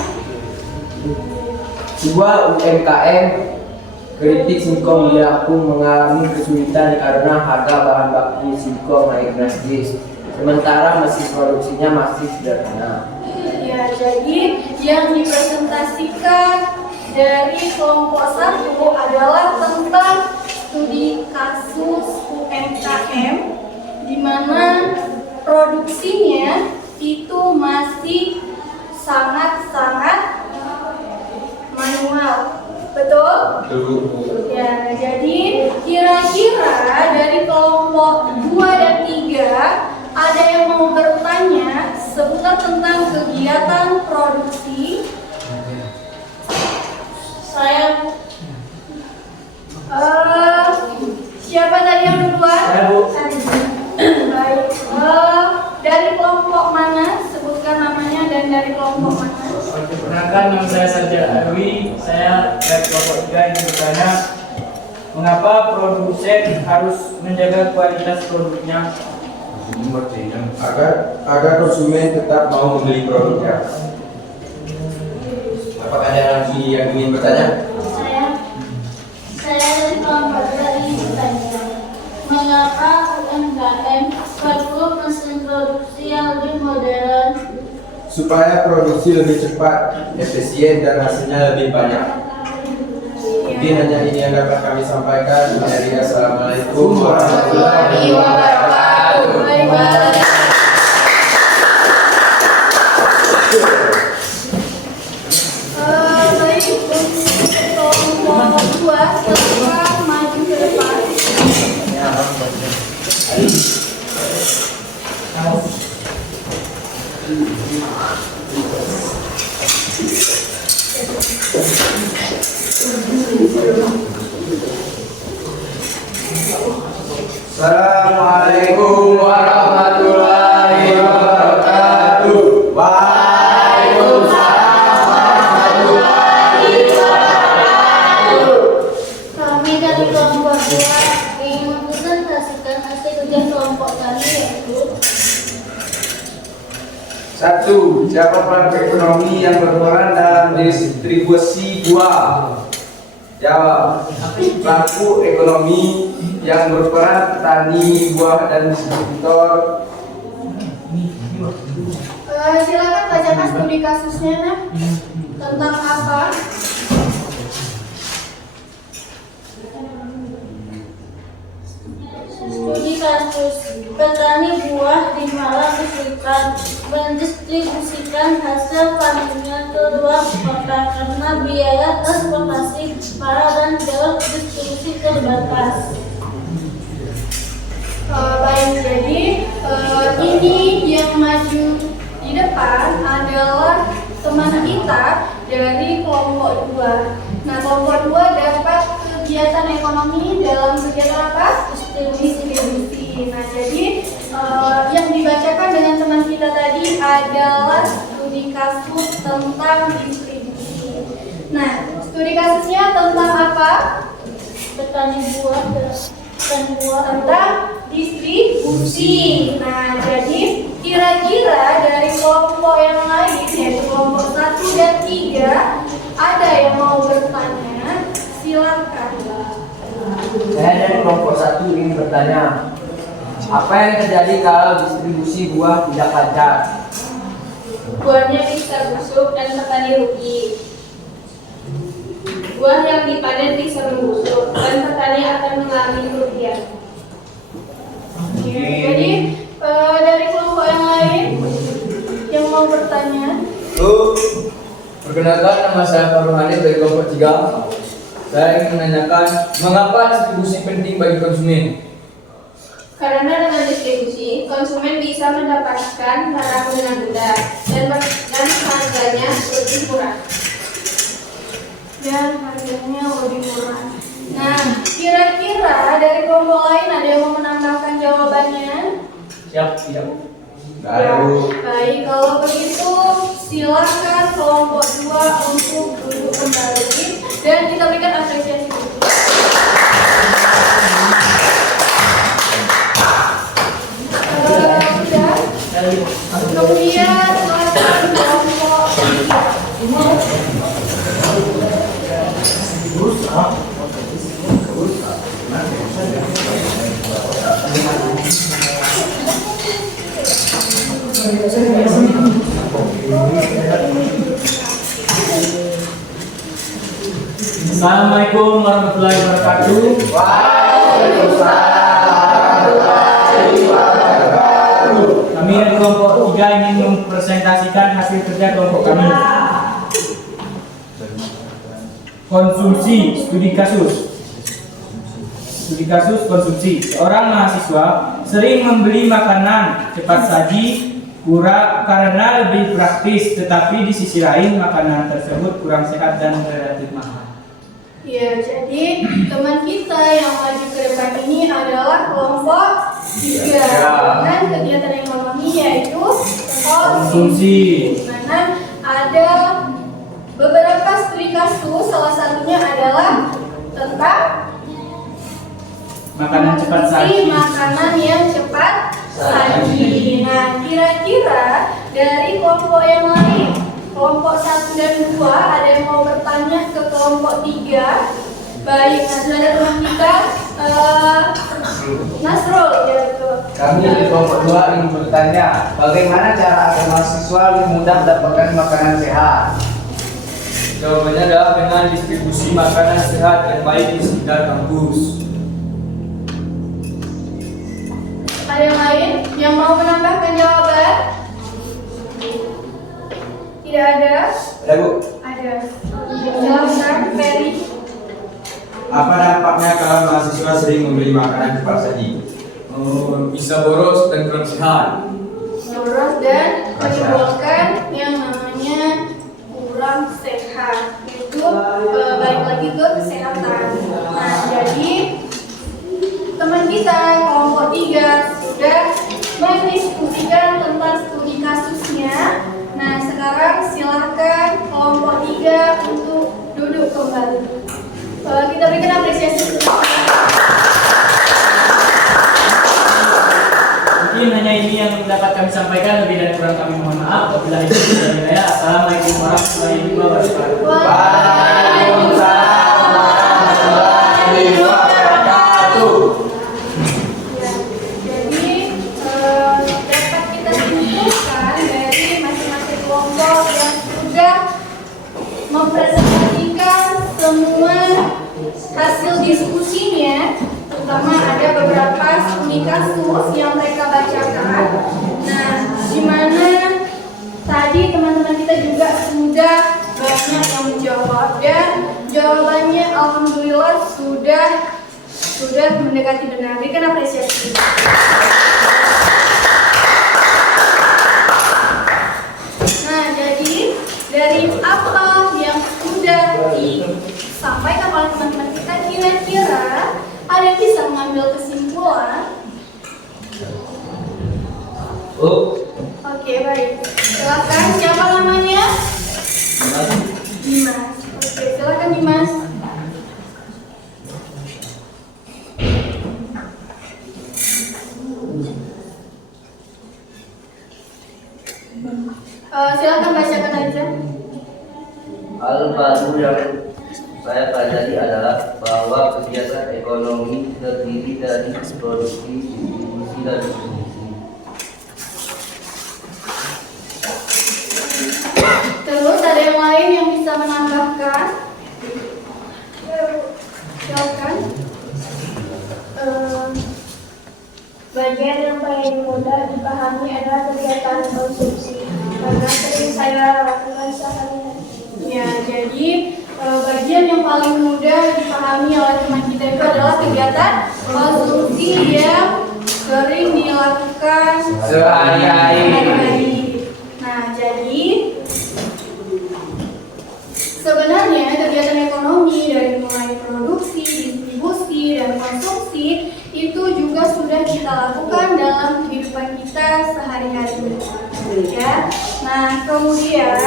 Sebuah UMKM keripik singkong di Lampung mengalami kesulitan karena harga bahan baku singkong naik drastis, sementara mesin produksinya masih sederhana. Ya, jadi yang dipresentasikan dari kelompok 1 adalah tentang studi kasus UMKM di mana produksinya itu masih sangat-sangat manual. Betul? Ya, jadi kira-kira dari kelompok 2 dan 3 ada yang mau bertanya seputar tentang kegiatan produksi? Saya siapa tadi yang duluan? Saya, Bu. Baik. Dari kelompok mana? Sebutkan namanya dan dari kelompok mana? Perkenalkan, nama saya Sarja Arwi. Saya dari kelompok 3 ingin bertanya, mengapa produsen harus menjaga kualitas produknya? agar konsumen tetap mau membeli produknya. Apakah ada lagi yang ingin bertanya? Saya dari kelompok dari bertanya, mengapa UMKM perlu mesin produksi yang lebih modern? Supaya produksi lebih cepat, efisien, dan hasilnya lebih banyak. Mungkin hanya ini yang dapat kami sampaikan. Assalamualaikum warahmatullahi wabarakatuh. Baik. Baik, untuk kelompok 2 silakan maju ke depan. Assalamualaikum warahmatullahi wabarakatuh. Waalaikumsalam warahmatullahi wabarakatuh. Kami dari kelompok 2 ingin mempresentasikan hasil kerja kelompok kami yaitu 1. Siapa pelaku ekonomi yang berperan dalam distribusi buah? Jawab. Pelaku ekonomi yang berperan petani buah dan distributor. Silakan bacakan studi kasusnya, Nah. Tentang apa? studi kasus petani buah di Malang kesulitan mendistribusikan hasil panennya ke luar kota karena biaya transportasi mahal dan jalur distribusi terbatas. Baik, jadi ini yang maju di depan adalah teman kita dari kelompok 2. Nah, kelompok 2 dapat kegiatan ekonomi dalam kegiatan apa? Distribusi. Nah, jadi yang dibacakan dengan teman kita tadi adalah studi kasus tentang distribusi. Nah, studi kasusnya tentang apa? Petani buah Tentang distribusi. Nah, jadi kira-kira dari kelompok yang lain, yaitu kelompok 1 dan 3, ada yang mau bertanya? Silakan. Saya dari kelompok 1 ingin bertanya, apa yang terjadi kalau distribusi buah tidak lancar? Buahnya bisa busuk dan petani rugi. Buah yang dipanen bisa membusuk dan petani akan mengalami kerugian. Jadi dari kelompok yang lain yang mau bertanya, Perkenalkan, nama saya Farhan dari kelompok 3. Saya ingin menanyakan, mengapa distribusi penting bagi konsumen? Karena dengan distribusi, konsumen bisa mendapatkan barang dengan mudah dan harganya lebih murah. Nah, kira-kira dari kelompok lain ada yang mau menambahkan jawabannya? Siap, tidak. Baik, kalau begitu silakan kelompok 2 untuk duduk kembali dan kita berikan apresiasi. Kemudian silakan kelompok 3. Assalamualaikum warahmatullahi wabarakatuh. Kami dari kelompok 3 ingin mempresentasikan hasil kerja kelompok kami. Konsumsi, studi kasus konsumsi. Seorang mahasiswa sering membeli makanan cepat saji karena lebih praktis, tetapi di sisi lain makanan tersebut kurang sehat dan relatif mahal. Ya, jadi teman kita yang maju ke depan ini adalah kelompok 3 dengan kegiatan yang kami yaitu konsumsi, di mana ada beberapa studi kasus, salah satunya adalah tentang Makanan cepat saji. makanan yang cepat saji. Nah, kira-kira dari kelompok yang lain, kelompok 1 dan 2, ada yang mau bertanya ke kelompok 3? Baik, nah sudah ada teman kita Nasrul, ya betul. Kami dari kelompok 2 ingin bertanya, bagaimana cara agar mahasiswa lebih mudah mendapatkan makanan sehat? Jawabannya adalah dengan distribusi makanan sehat dan baik di sekitar kampus. Ada yang lain yang mau menambahkan jawaban? Tidak ada? Ada Bu, Ada. Silakan, Ferry. apa dampaknya kalau mahasiswa sering membeli makanan cepat saji? Bisa boros dan kurang sehat. Boros dan menimbulkan yang namanya kurang sehat, itu balik lagi ke kesehatan. Nah, jadi teman kita kelompok 3 sudah mendiskusikan tentang studi kasusnya. Nah, sekarang silakan kelompok 3 untuk duduk kembali. Kita berikan apresiasi. Mungkin hanya ini yang dapat kami sampaikan, lebih dan kurang kami mohon maaf. Wabillahi taufiq wal hidayah. Assalamualaikum warahmatullahi wabarakatuh. Waalaikumsalam warahmatullahi wabarakatuh. Ya, jadi dapat kita simpulkan dari masing-masing kelompok yang sudah mempresentasikan semua hasil diskusinya, terutama ada beberapa studi kasus yang mereka bacakan. Nah, di mana tadi teman-teman kita juga sudah banyak yang menjawab dan jawabannya alhamdulillah sudah mendekati benar. Berikan apresiasi. Nah, jadi dari apa yang sudah disampaikan oleh teman-teman kita, kira-kira ada yang bisa mengambil kesimpulan? Oke, baik. Silakan, siapa namanya? Dimas. Oke, silakan Dimas. Silakan bacakan aja. Hal baru yang saya pelajari adalah bahwa kegiatan ekonomi terdiri dari produksi, distribusi, dan distribusi. Terus ada yang lain yang bisa menambahkan? Silakan. Bagian yang paling mudah dipahami adalah kegiatan konsumsi karena sering saya lakukan sehari-hari. Ya, jadi bagian yang paling mudah dipahami oleh teman kita itu adalah kegiatan konsumsi yang sering dilakukan sehari-hari. Nah, jadi sebenarnya kegiatan ekonomi dari mulai produksi, distribusi, dan konsumsi itu juga sudah kita lakukan dalam kehidupan kita sehari-hari. Ya. Nah, kemudian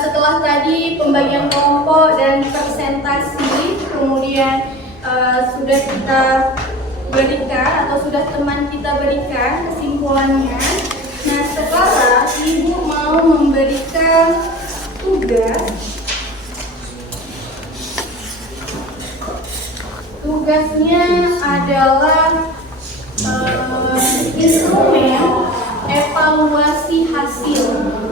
setelah tadi pembagian kelompok dan presentasi, kemudian sudah kita berikan atau sudah teman kita berikan kesimpulannya. Nah, sekarang Ibu mau memberikan tugas. Tugasnya adalah instrumen evaluasi hasil.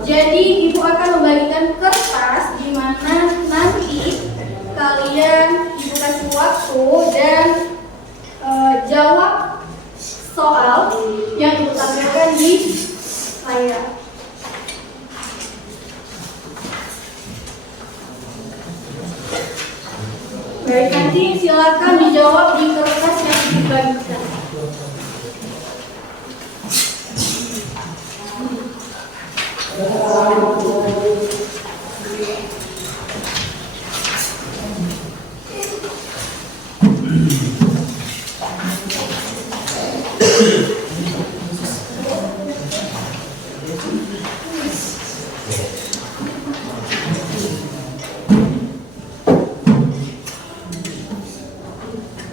Jadi Ibu akan membagikan kertas di mana nanti kalian Ibu kasih waktu dan jawab soal yang Ibu tampilkan di layar. Baik, nanti silakan dijawab di kertas yang dibagikan.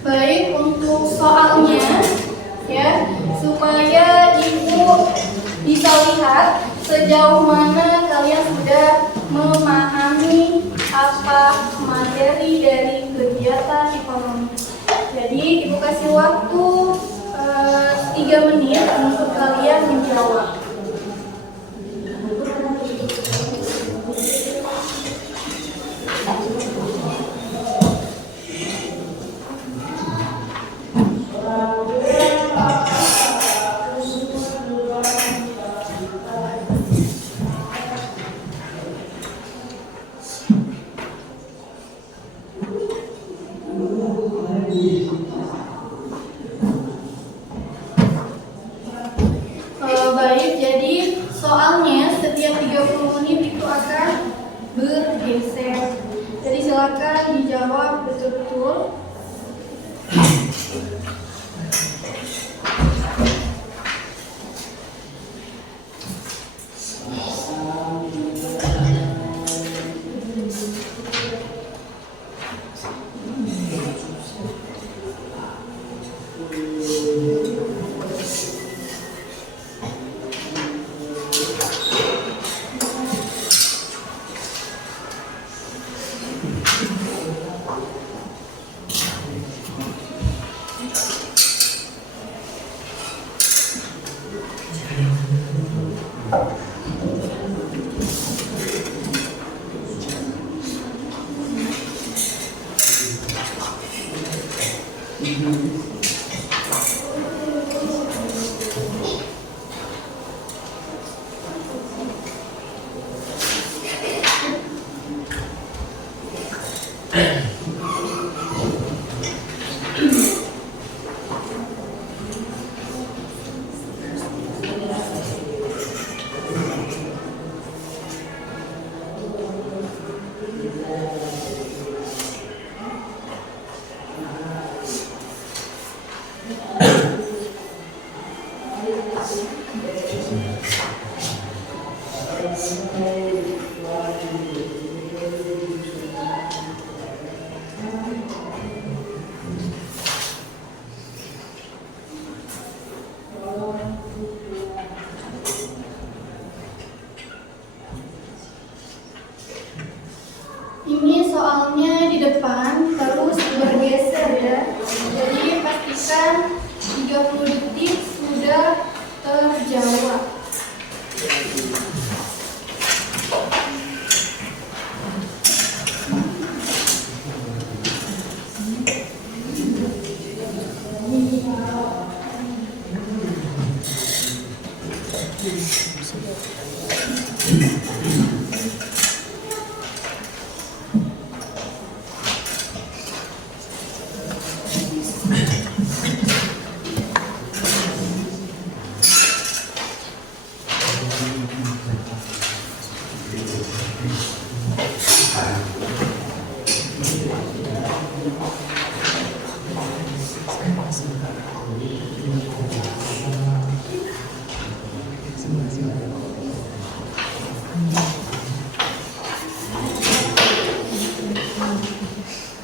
Baik, untuk soalnya ya, supaya Ibu bisa lihat sejauh mana kalian sudah memahami apa materi dari kegiatan ekonomi. Jadi Ibu kasih waktu 3 menit untuk kalian menjawab. Baik, jadi soalnya setiap 30 menit itu akan bergeser. Jadi silakan dijawab betul-betul.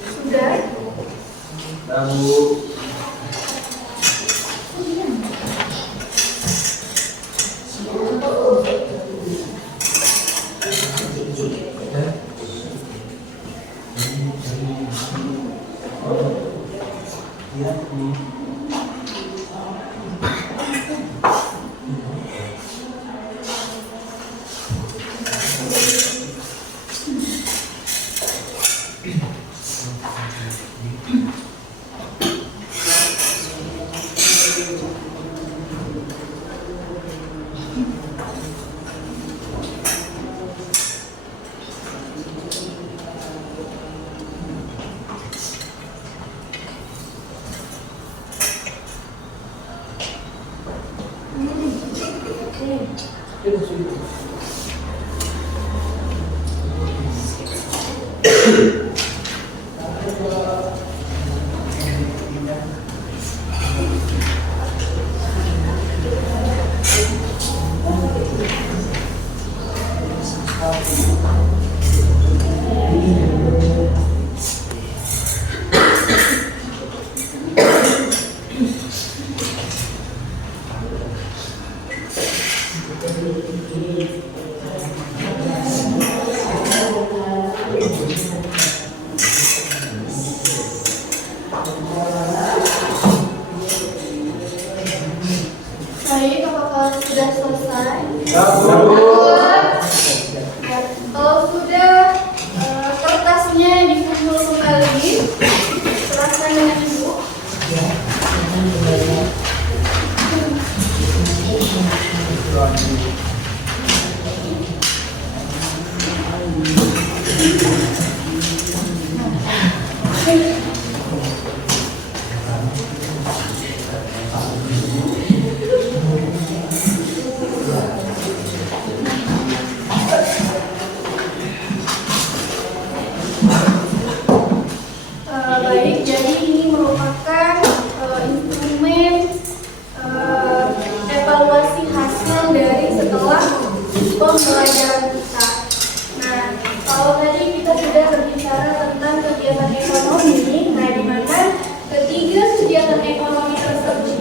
Sudah? Bu. Baik, apakah sudah selesai? Kalau sudah, kertasnya dikumpul kembali, serahkan dengan ibu. Baik, jadi ini merupakan instrumen evaluasi hasil dari setelah pembelajaran kita. Nah, kalau tadi kita sudah berbicara tentang kegiatan ekonomi, nah di mana ketiga kegiatan ekonomi tersebut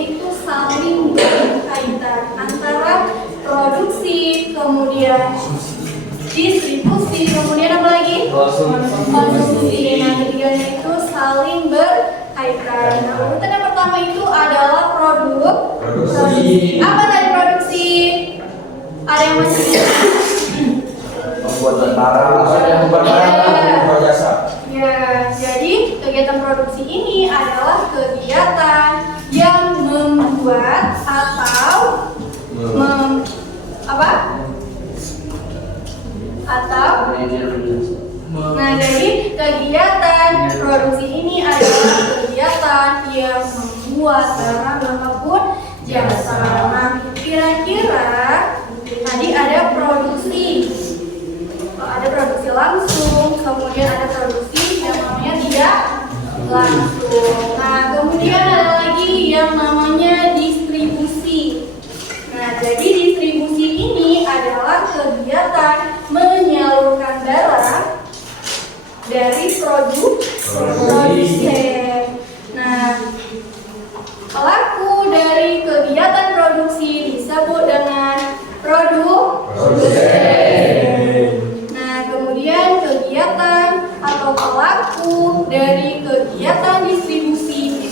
itu saling berkaitan antara produksi, kemudian distribusi, kemudian apa lagi? Konsumsi. Nah, ketiganya itu saling berkaitan. Nah, urutan yang pertama itu adalah produksi. Apa tadi produksi? Ada yang masih ingat? Pembuatan barang, membuat jasa. Ya, jadi kegiatan produksi ini adalah kegiatan yang membuat atau Nah, jadi kegiatan produksi ini adalah kegiatan yang membuat barang ataupun jasa. Nah, kira-kira tadi ada produksi. Ada produksi langsung, kemudian ada produksi yang namanya tidak langsung. Nah, kemudian ada lagi yang namanya distribusi. Nah, jadi distribusi ini adalah kegiatan menyalurkan barang dari produsen. Nah, pelaku dari kegiatan produksi disebut dengan produsen. Nah, kemudian kegiatan atau pelaku dari kegiatan distribusi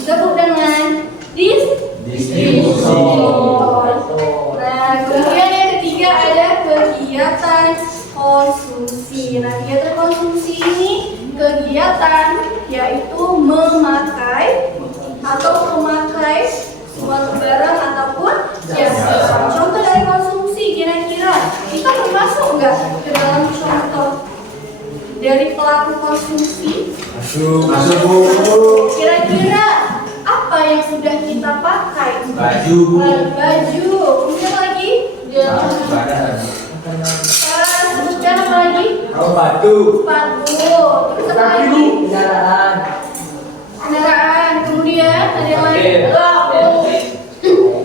Masuk Bu. Kira-kira apa yang sudah kita pakai? Baju Bu. Baju. Kemudian apa lagi? Badan. Sebutkan apa lagi? Sepatu. Sepatu. Terus apa lagi? Kendaraan. Kendaraan. Kemudian ada yang lain?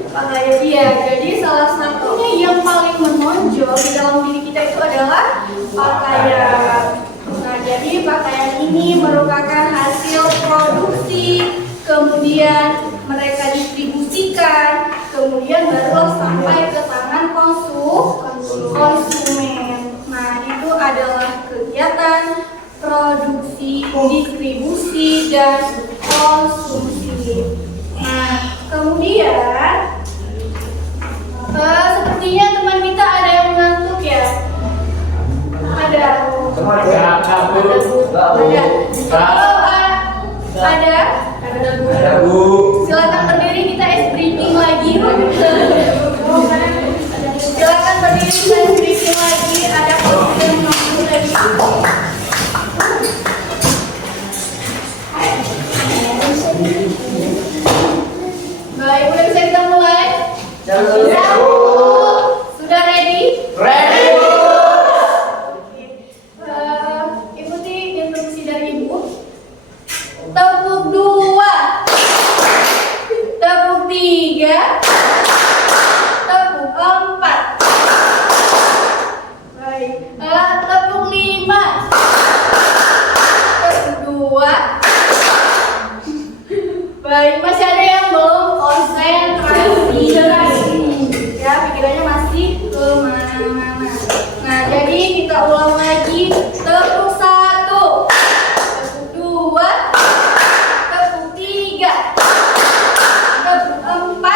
Pakaian dia. Jadi salah satunya yang paling menonjol di dalam diri kita itu adalah pakaian. Nah, jadi pakaian ini merupakan hasil produksi, kemudian mereka distribusikan, kemudian baru sampai ke tangan konsumen. Nah, itu adalah kegiatan produksi, distribusi, dan konsumsi. Nah, kemudian sepertinya teman kita ada yang mengantuk ya? Ada. Ada Bu. Silakan berdiri, kita briefing lagi. Silakan berdiri, kita briefing lagi. Ada yang menunggu dari baik, udah bisa kita mulai? Sudah ready? Ready. Ikuti instruksi dari Ibu. Tepuk 2, tepuk 3, tepuk 4. Baik. Tepuk 5, tepuk 2. Baik, masih ada yang belum konsentrasi. Ya, pikirannya masih kemana-mana. Nah, jadi kita ulang lagi. Tepuk 1, tepuk 2, tepuk 3, tepuk 4.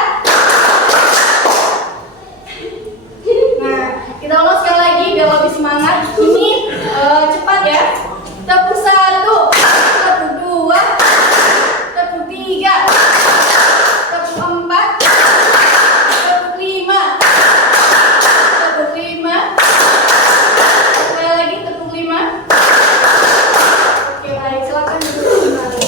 Nah, kita ulang sekali lagi biar lebih semangat. Ini cepat ya. Tepuk 1, tepuk 2, tepuk 3, tepuk 4, tepuk 5, tepuk 5. Sekali lagi tepuk 5. Oke, baik, silakan duduk kembali.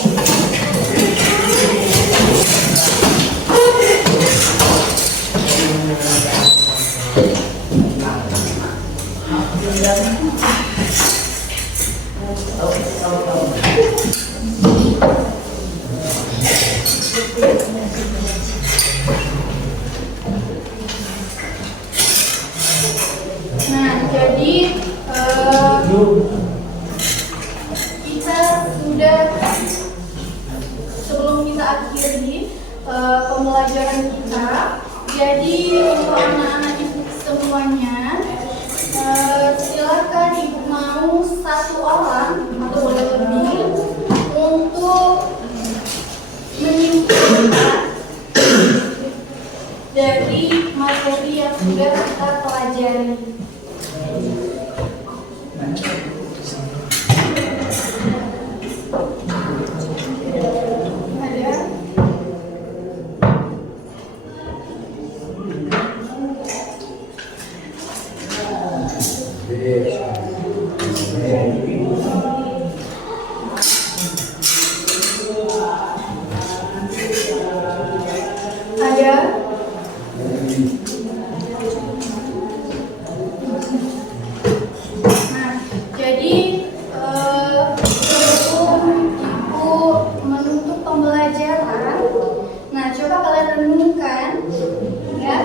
Nah, jadi kita sudah, sebelum kita akhiri pembelajaran kita, jadi untuk anak-anak ibu semuanya, silakan ibu mau 1 orang atau boleh lebih untuk menyimpulkan dari materi yang sudah kita pelajari. Ada? Ada? Nah, jadi sebelum Ibu menutup pembelajaran, nah coba kalian renungkan ya,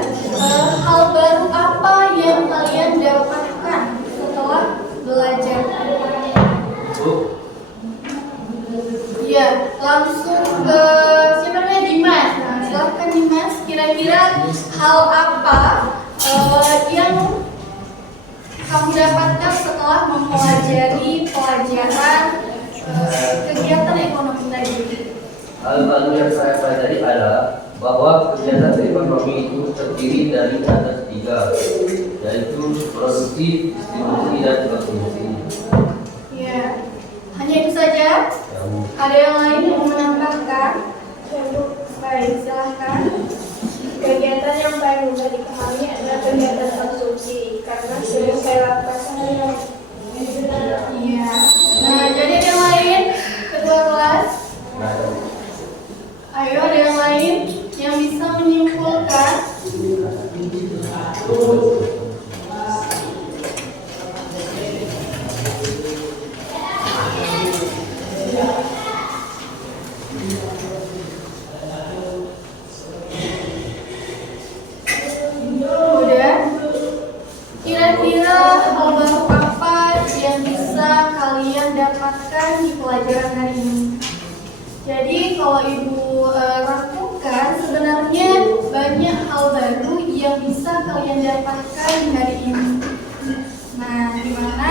hal baru apa yang kalian dapatkan setelah belajar. Iya, langsung ke siapa namanya, Dimas. Nah, silakan Dimas, kira-kira hal apa yang kamu dapatkan setelah mempelajari pelajaran kegiatan ekonomi tadi? Hal baru yang saya pelajari adalah bahwa kegiatan ekonomi itu terdiri dari atas 3, yaitu produksi, distribusi, dan konsumsi. Ya, hanya itu saja. Ada yang lain yang mau menambahkan? Baik, silahkan. Kegiatan yang paling mudah dipahami adalah kegiatan konsumsi karena sering saya lakukan sehari-hari. Iya. Nah, jadi yang lain, kedua ada yang lain yang bisa menyimpulkan? Udah? Kira-kira hal baru apa yang bisa kalian dapatkan di pelajaran hari ini? Jadi kalau Ibu rangkumkan, sebenarnya banyak hal baru yang bisa kalian dapatkan di hari ini. Nah, dimana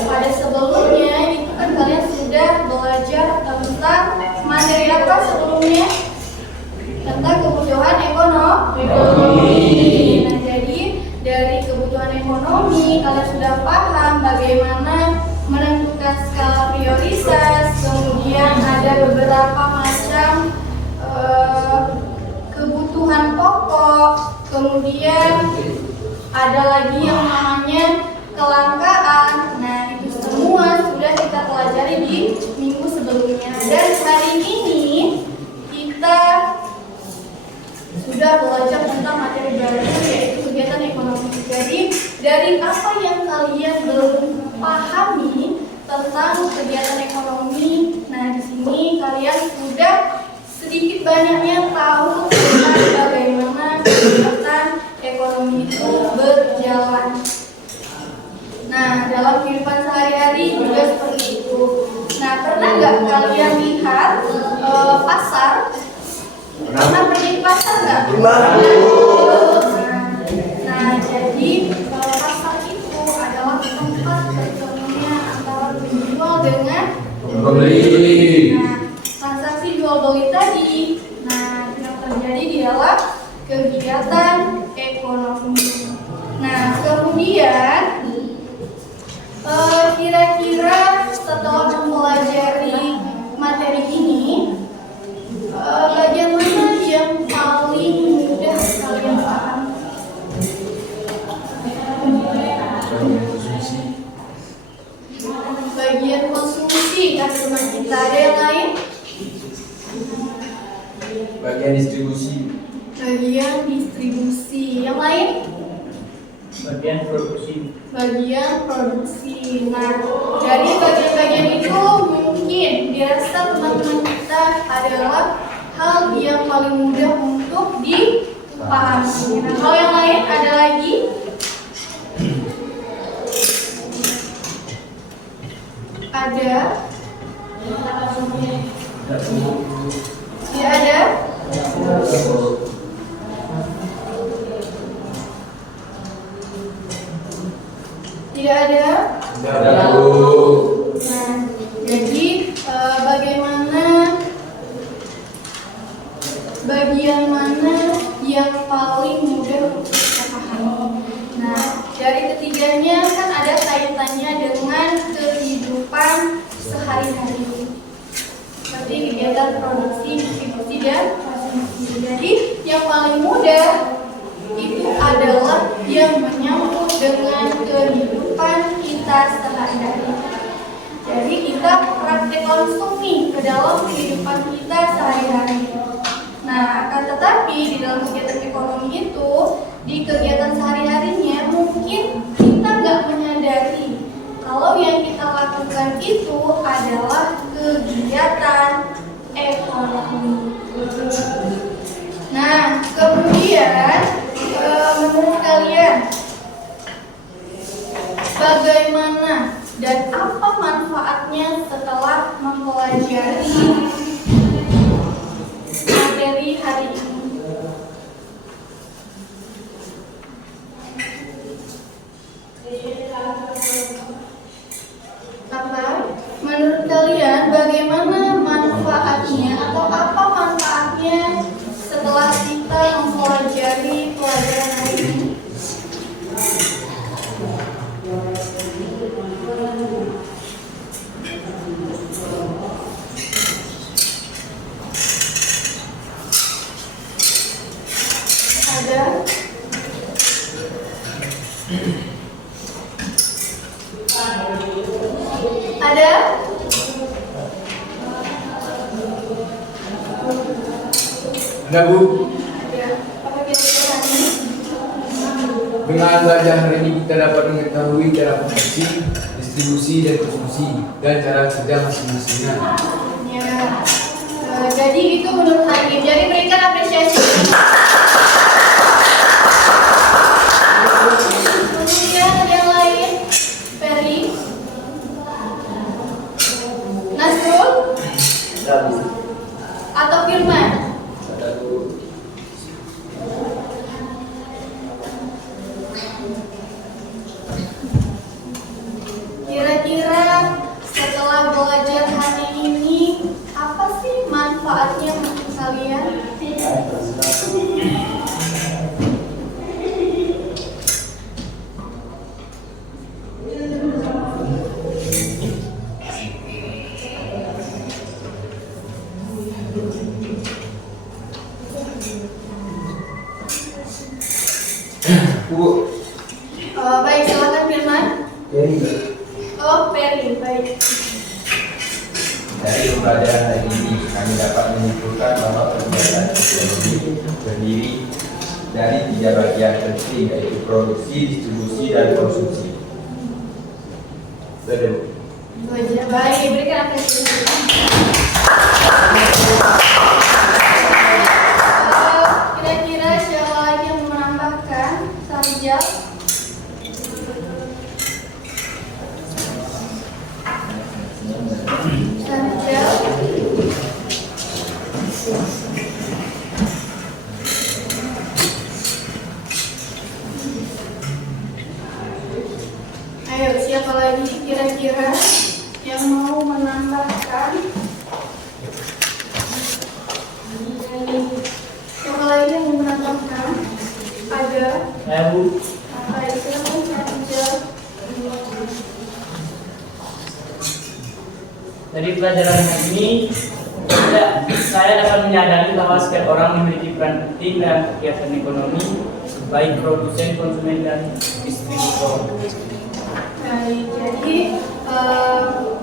pada sebelumnya itu kan kalian sudah belajar tentang materi apa sebelumnya? Tentang kebutuhan ekonomi. Nah, jadi dari kebutuhan ekonomi kalian sudah paham bagaimana menentukan skala prioritas, kemudian ada beberapa macam kebutuhan pokok, kemudian ada lagi yang namanya kelangkaan. Nah, itu semua sudah kita pelajari di minggu sebelumnya. Dan hari ini kita sudah belajar tentang materi baru, yaitu kegiatan ekonomi. Jadi dari apa yang kalian belum pahami tentang kegiatan ekonomi, nah di sini kalian sudah sedikit banyaknya tahu tentang bagaimana kegiatan ekonomi itu berjalan. Nah, dalam kehidupan sehari-hari juga seperti itu. Nah, pernah nggak kalian lihat pasar? Pernah pergi ke pasar nggak? Nah, jadi pasar itu adalah tempat bertemunya antara penjual dengan pembeli. Nah, transaksi jual beli tadi, nah yang terjadi di dalam kegiatan ekonomi. Nah, kemudian kira-kira setelah mempelajari materi ini, bagian mana yang paling mudah kalian paham? Bagian konsumsi kan teman kita. Ada yang lain? Bagian distribusi. Bagian distribusi. Yang lain? Bagian produksi. Bagian produksi. Nah, dari bagian-bagian itu mungkin dirasa teman-teman kita adalah hal yang paling mudah untuk dipahami. Nah, hal yang lain ada lagi? Ada? Tidak ada? Tidak ada? Nah, jadi bagaimana bagian mana yang paling mudah untuk kita pahami? Nah, dari ketiganya kan ada kaitannya dengan kehidupan sehari-hari, seperti kegiatan produksi, distribusi, dan konsumsi. Jadi yang paling mudah itu adalah yang menyangkut dengan kehidupan kita sehari-hari. Jadi kita praktek langsung nih ke dalam kehidupan kita sehari-hari. Nah, akan tetapi di dalam kegiatan ekonomi itu, di kegiatan sehari-harinya mungkin kita nggak menyadari kalau yang kita lakukan itu adalah kegiatan ekonomi. Nah, kemudian menurut kalian bagaimana dan apa manfaatnya setelah mempelajari materi hari ini? Apa? Menurut kalian bagaimana manfaatnya atau apa manfaatnya setelah kita mempelajari pelajaran hari ini? Ada Bu. Ada. Apa kira-kira ini? Dengan belajar hari ini kita dapat mengetahui cara produksi, distribusi dan konsumsi dan cara kerja masing-masingnya. Ya. Jadi itu menurut Hakim. Jadi berikan apresiasi. Kemudian yang lain, Ferry, Nasrul, atau Firman. Kira-kira setelah belajar hari ini, apa sih manfaatnya untuk kalian? Bu. Baik, silakan Firman. Oh, Ferry, baik. Dari pembelajaran hari ini, kami dapat menyimpulkan bahwa kegiatan ekonomi terdiri dari 3 bagian penting, yaitu produksi, distribusi, dan konsumsi. Betul. Baik, diberikan apresiasi. Kira-kira siapa lagi yang menambahkan? Sarijal? Sarijal? Ayo, siapa lagi kira-kira yang mau menambahkan? Siapa lagi yang mau menambahkan? Ada? Saya Bu. Baik, silakan Sarijal. Dari pelajaran hari ini, saya dapat menyadari bahwa setiap orang memiliki peran penting dalam kegiatan ekonomi, baik produsen, konsumen, dan distributor. Baik, jadi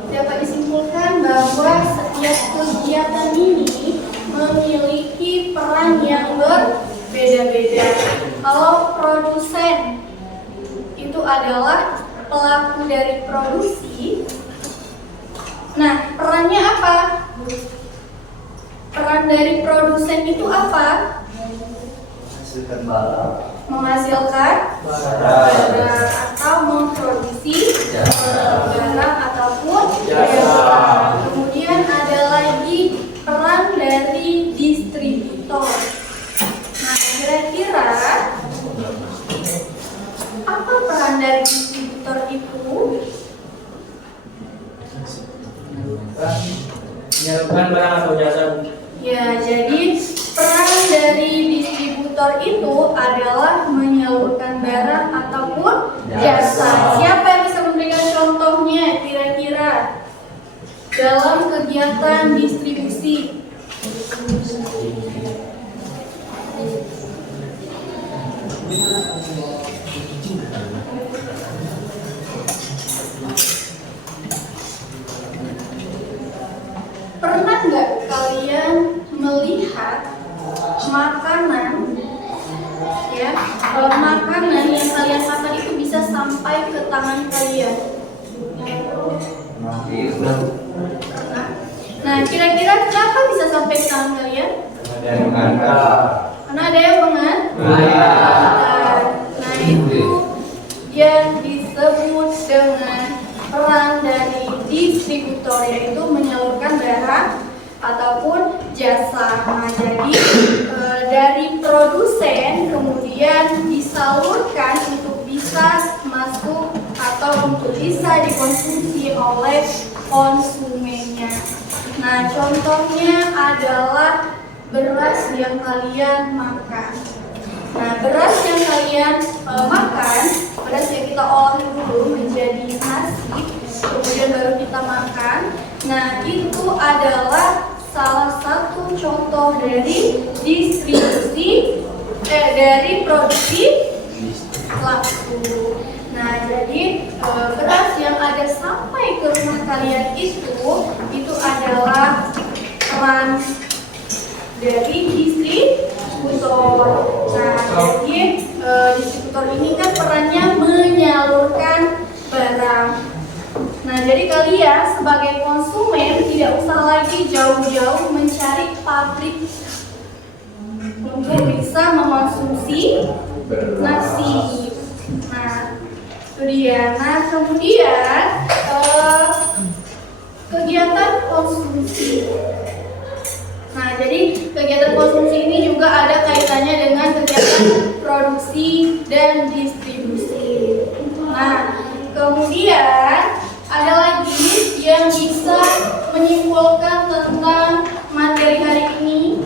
dapat disimpulkan bahwa setiap kegiatan ini memiliki peran yang berbeda-beda. Kalau produsen itu adalah pelaku dari produksi, nah perannya apa? Peran dari produsen itu apa? Hasilkan barang. Menghasilkan barang atau memproduksi barang ataupun jasa. Kemudian ada lagi peran dari distributor. Nah, kira-kira apa peran dari distributor itu? Menyalurkan barang atau jasa. Ya, jadi peran dari distributor itu adalah menyalurkan barang ataupun jasa. Siapa yang bisa memberikan contohnya kira-kira dalam kegiatan distribusi? Pernah nggak kalian melihat makanan, ya, makanan yang kalian makan itu bisa sampai ke tangan kalian? Pernah. Nah, kira-kira kenapa bisa sampai ke tangan kalian? Karena ada yang mengantar. Nah, itu yang disebut dengan peran dari distributor, yaitu menyalurkan barang ataupun jasa. Nah, jadi dari produsen kemudian disalurkan untuk bisa masuk atau untuk bisa dikonsumsi oleh konsumennya. Nah, contohnya adalah beras yang kalian makan. Nah, beras yang kalian makan, beras yang kita olah dulu menjadi nasi, kemudian baru kita makan. Nah, itu adalah salah satu contoh dari distribusi dari produksi langsung. Nah, jadi beras yang ada sampai ke rumah kalian itu adalah peran dari distributor. jauh-jauh mencari pabrik untuk bisa mengonsumsi nasi. Nah, itu dia. Nah, kemudian kegiatan konsumsi. Nah, jadi kegiatan konsumsi ini juga ada kaitannya dengan kegiatan produksi dan distribusi. Nah, kemudian ada lagi yang bisa menyimpulkan tentang materi hari ini.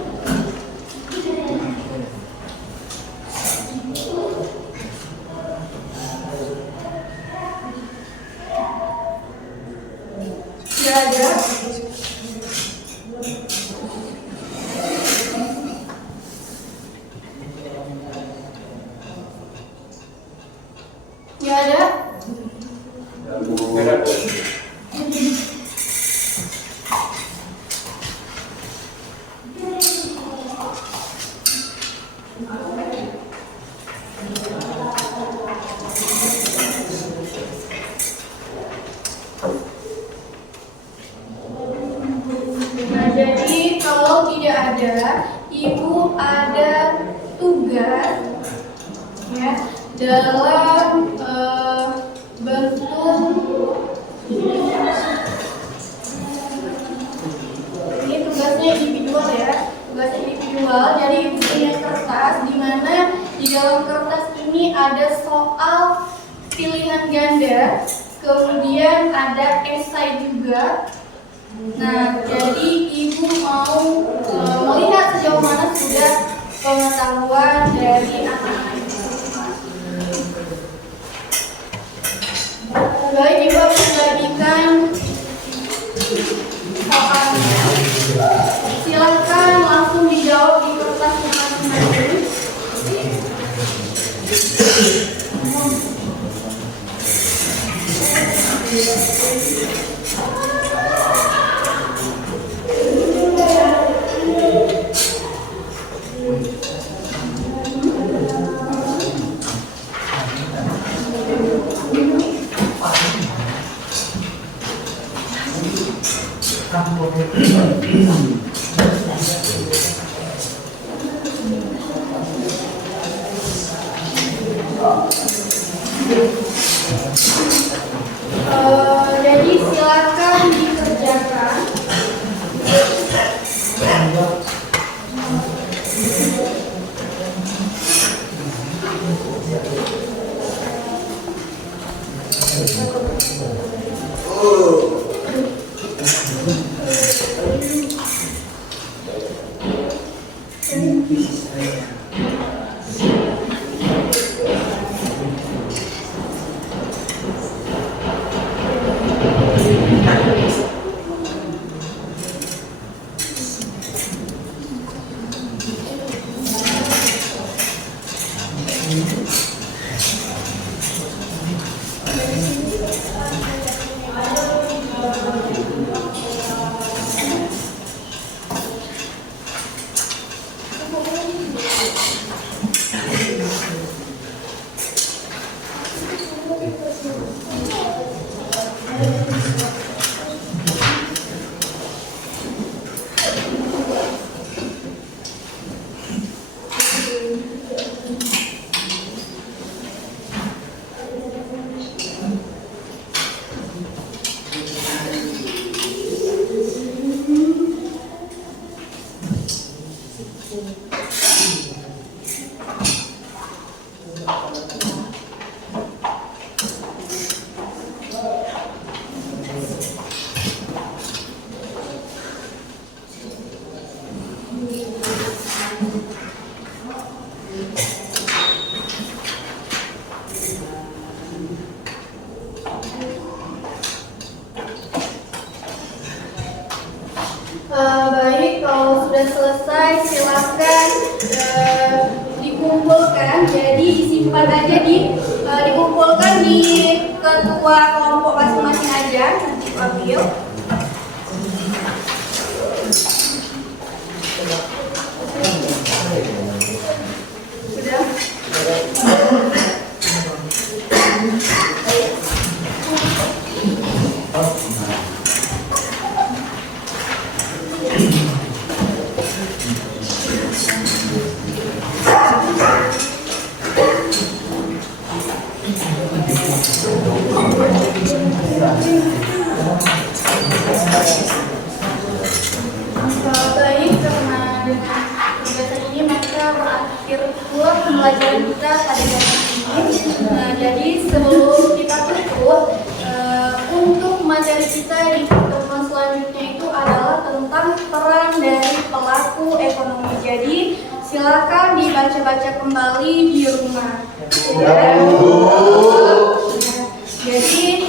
Tidak ada. Tidak ada. Nah, jadi kalau tidak ada, Ibu ada tugas ya dalam bentuk ini tugasnya individual ya, tugasnya individual. Jadi Ibu punya kertas di mana di dalam kertas ini ada soal pilihan ganda, kemudian ada esai juga. Nah, jadi Ibu mau melihat sejauh mana sudah pengetahuan dari anak-anak Ibu. Baik, Ibu akan membagikan soalnya. Silakan langsung dijawab di kertas masing-masing. Jadi silakan dikerjakan. Baik, kalau sudah selesai silakan dikumpulkan. Jadi disimpan aja dikumpulkan di ketua kelompok masing-masing aja, nanti ambil. Sudah. berakhir pula pembelajaran kita pada hari ini. Nah, jadi sebelum kita tutup, untuk materi kita di pertemuan selanjutnya itu adalah tentang peran dari pelaku ekonomi. Jadi silakan dibaca-baca kembali di rumah. Jadi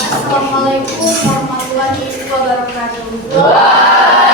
Assalamualaikum warahmatullahi wabarakatuh.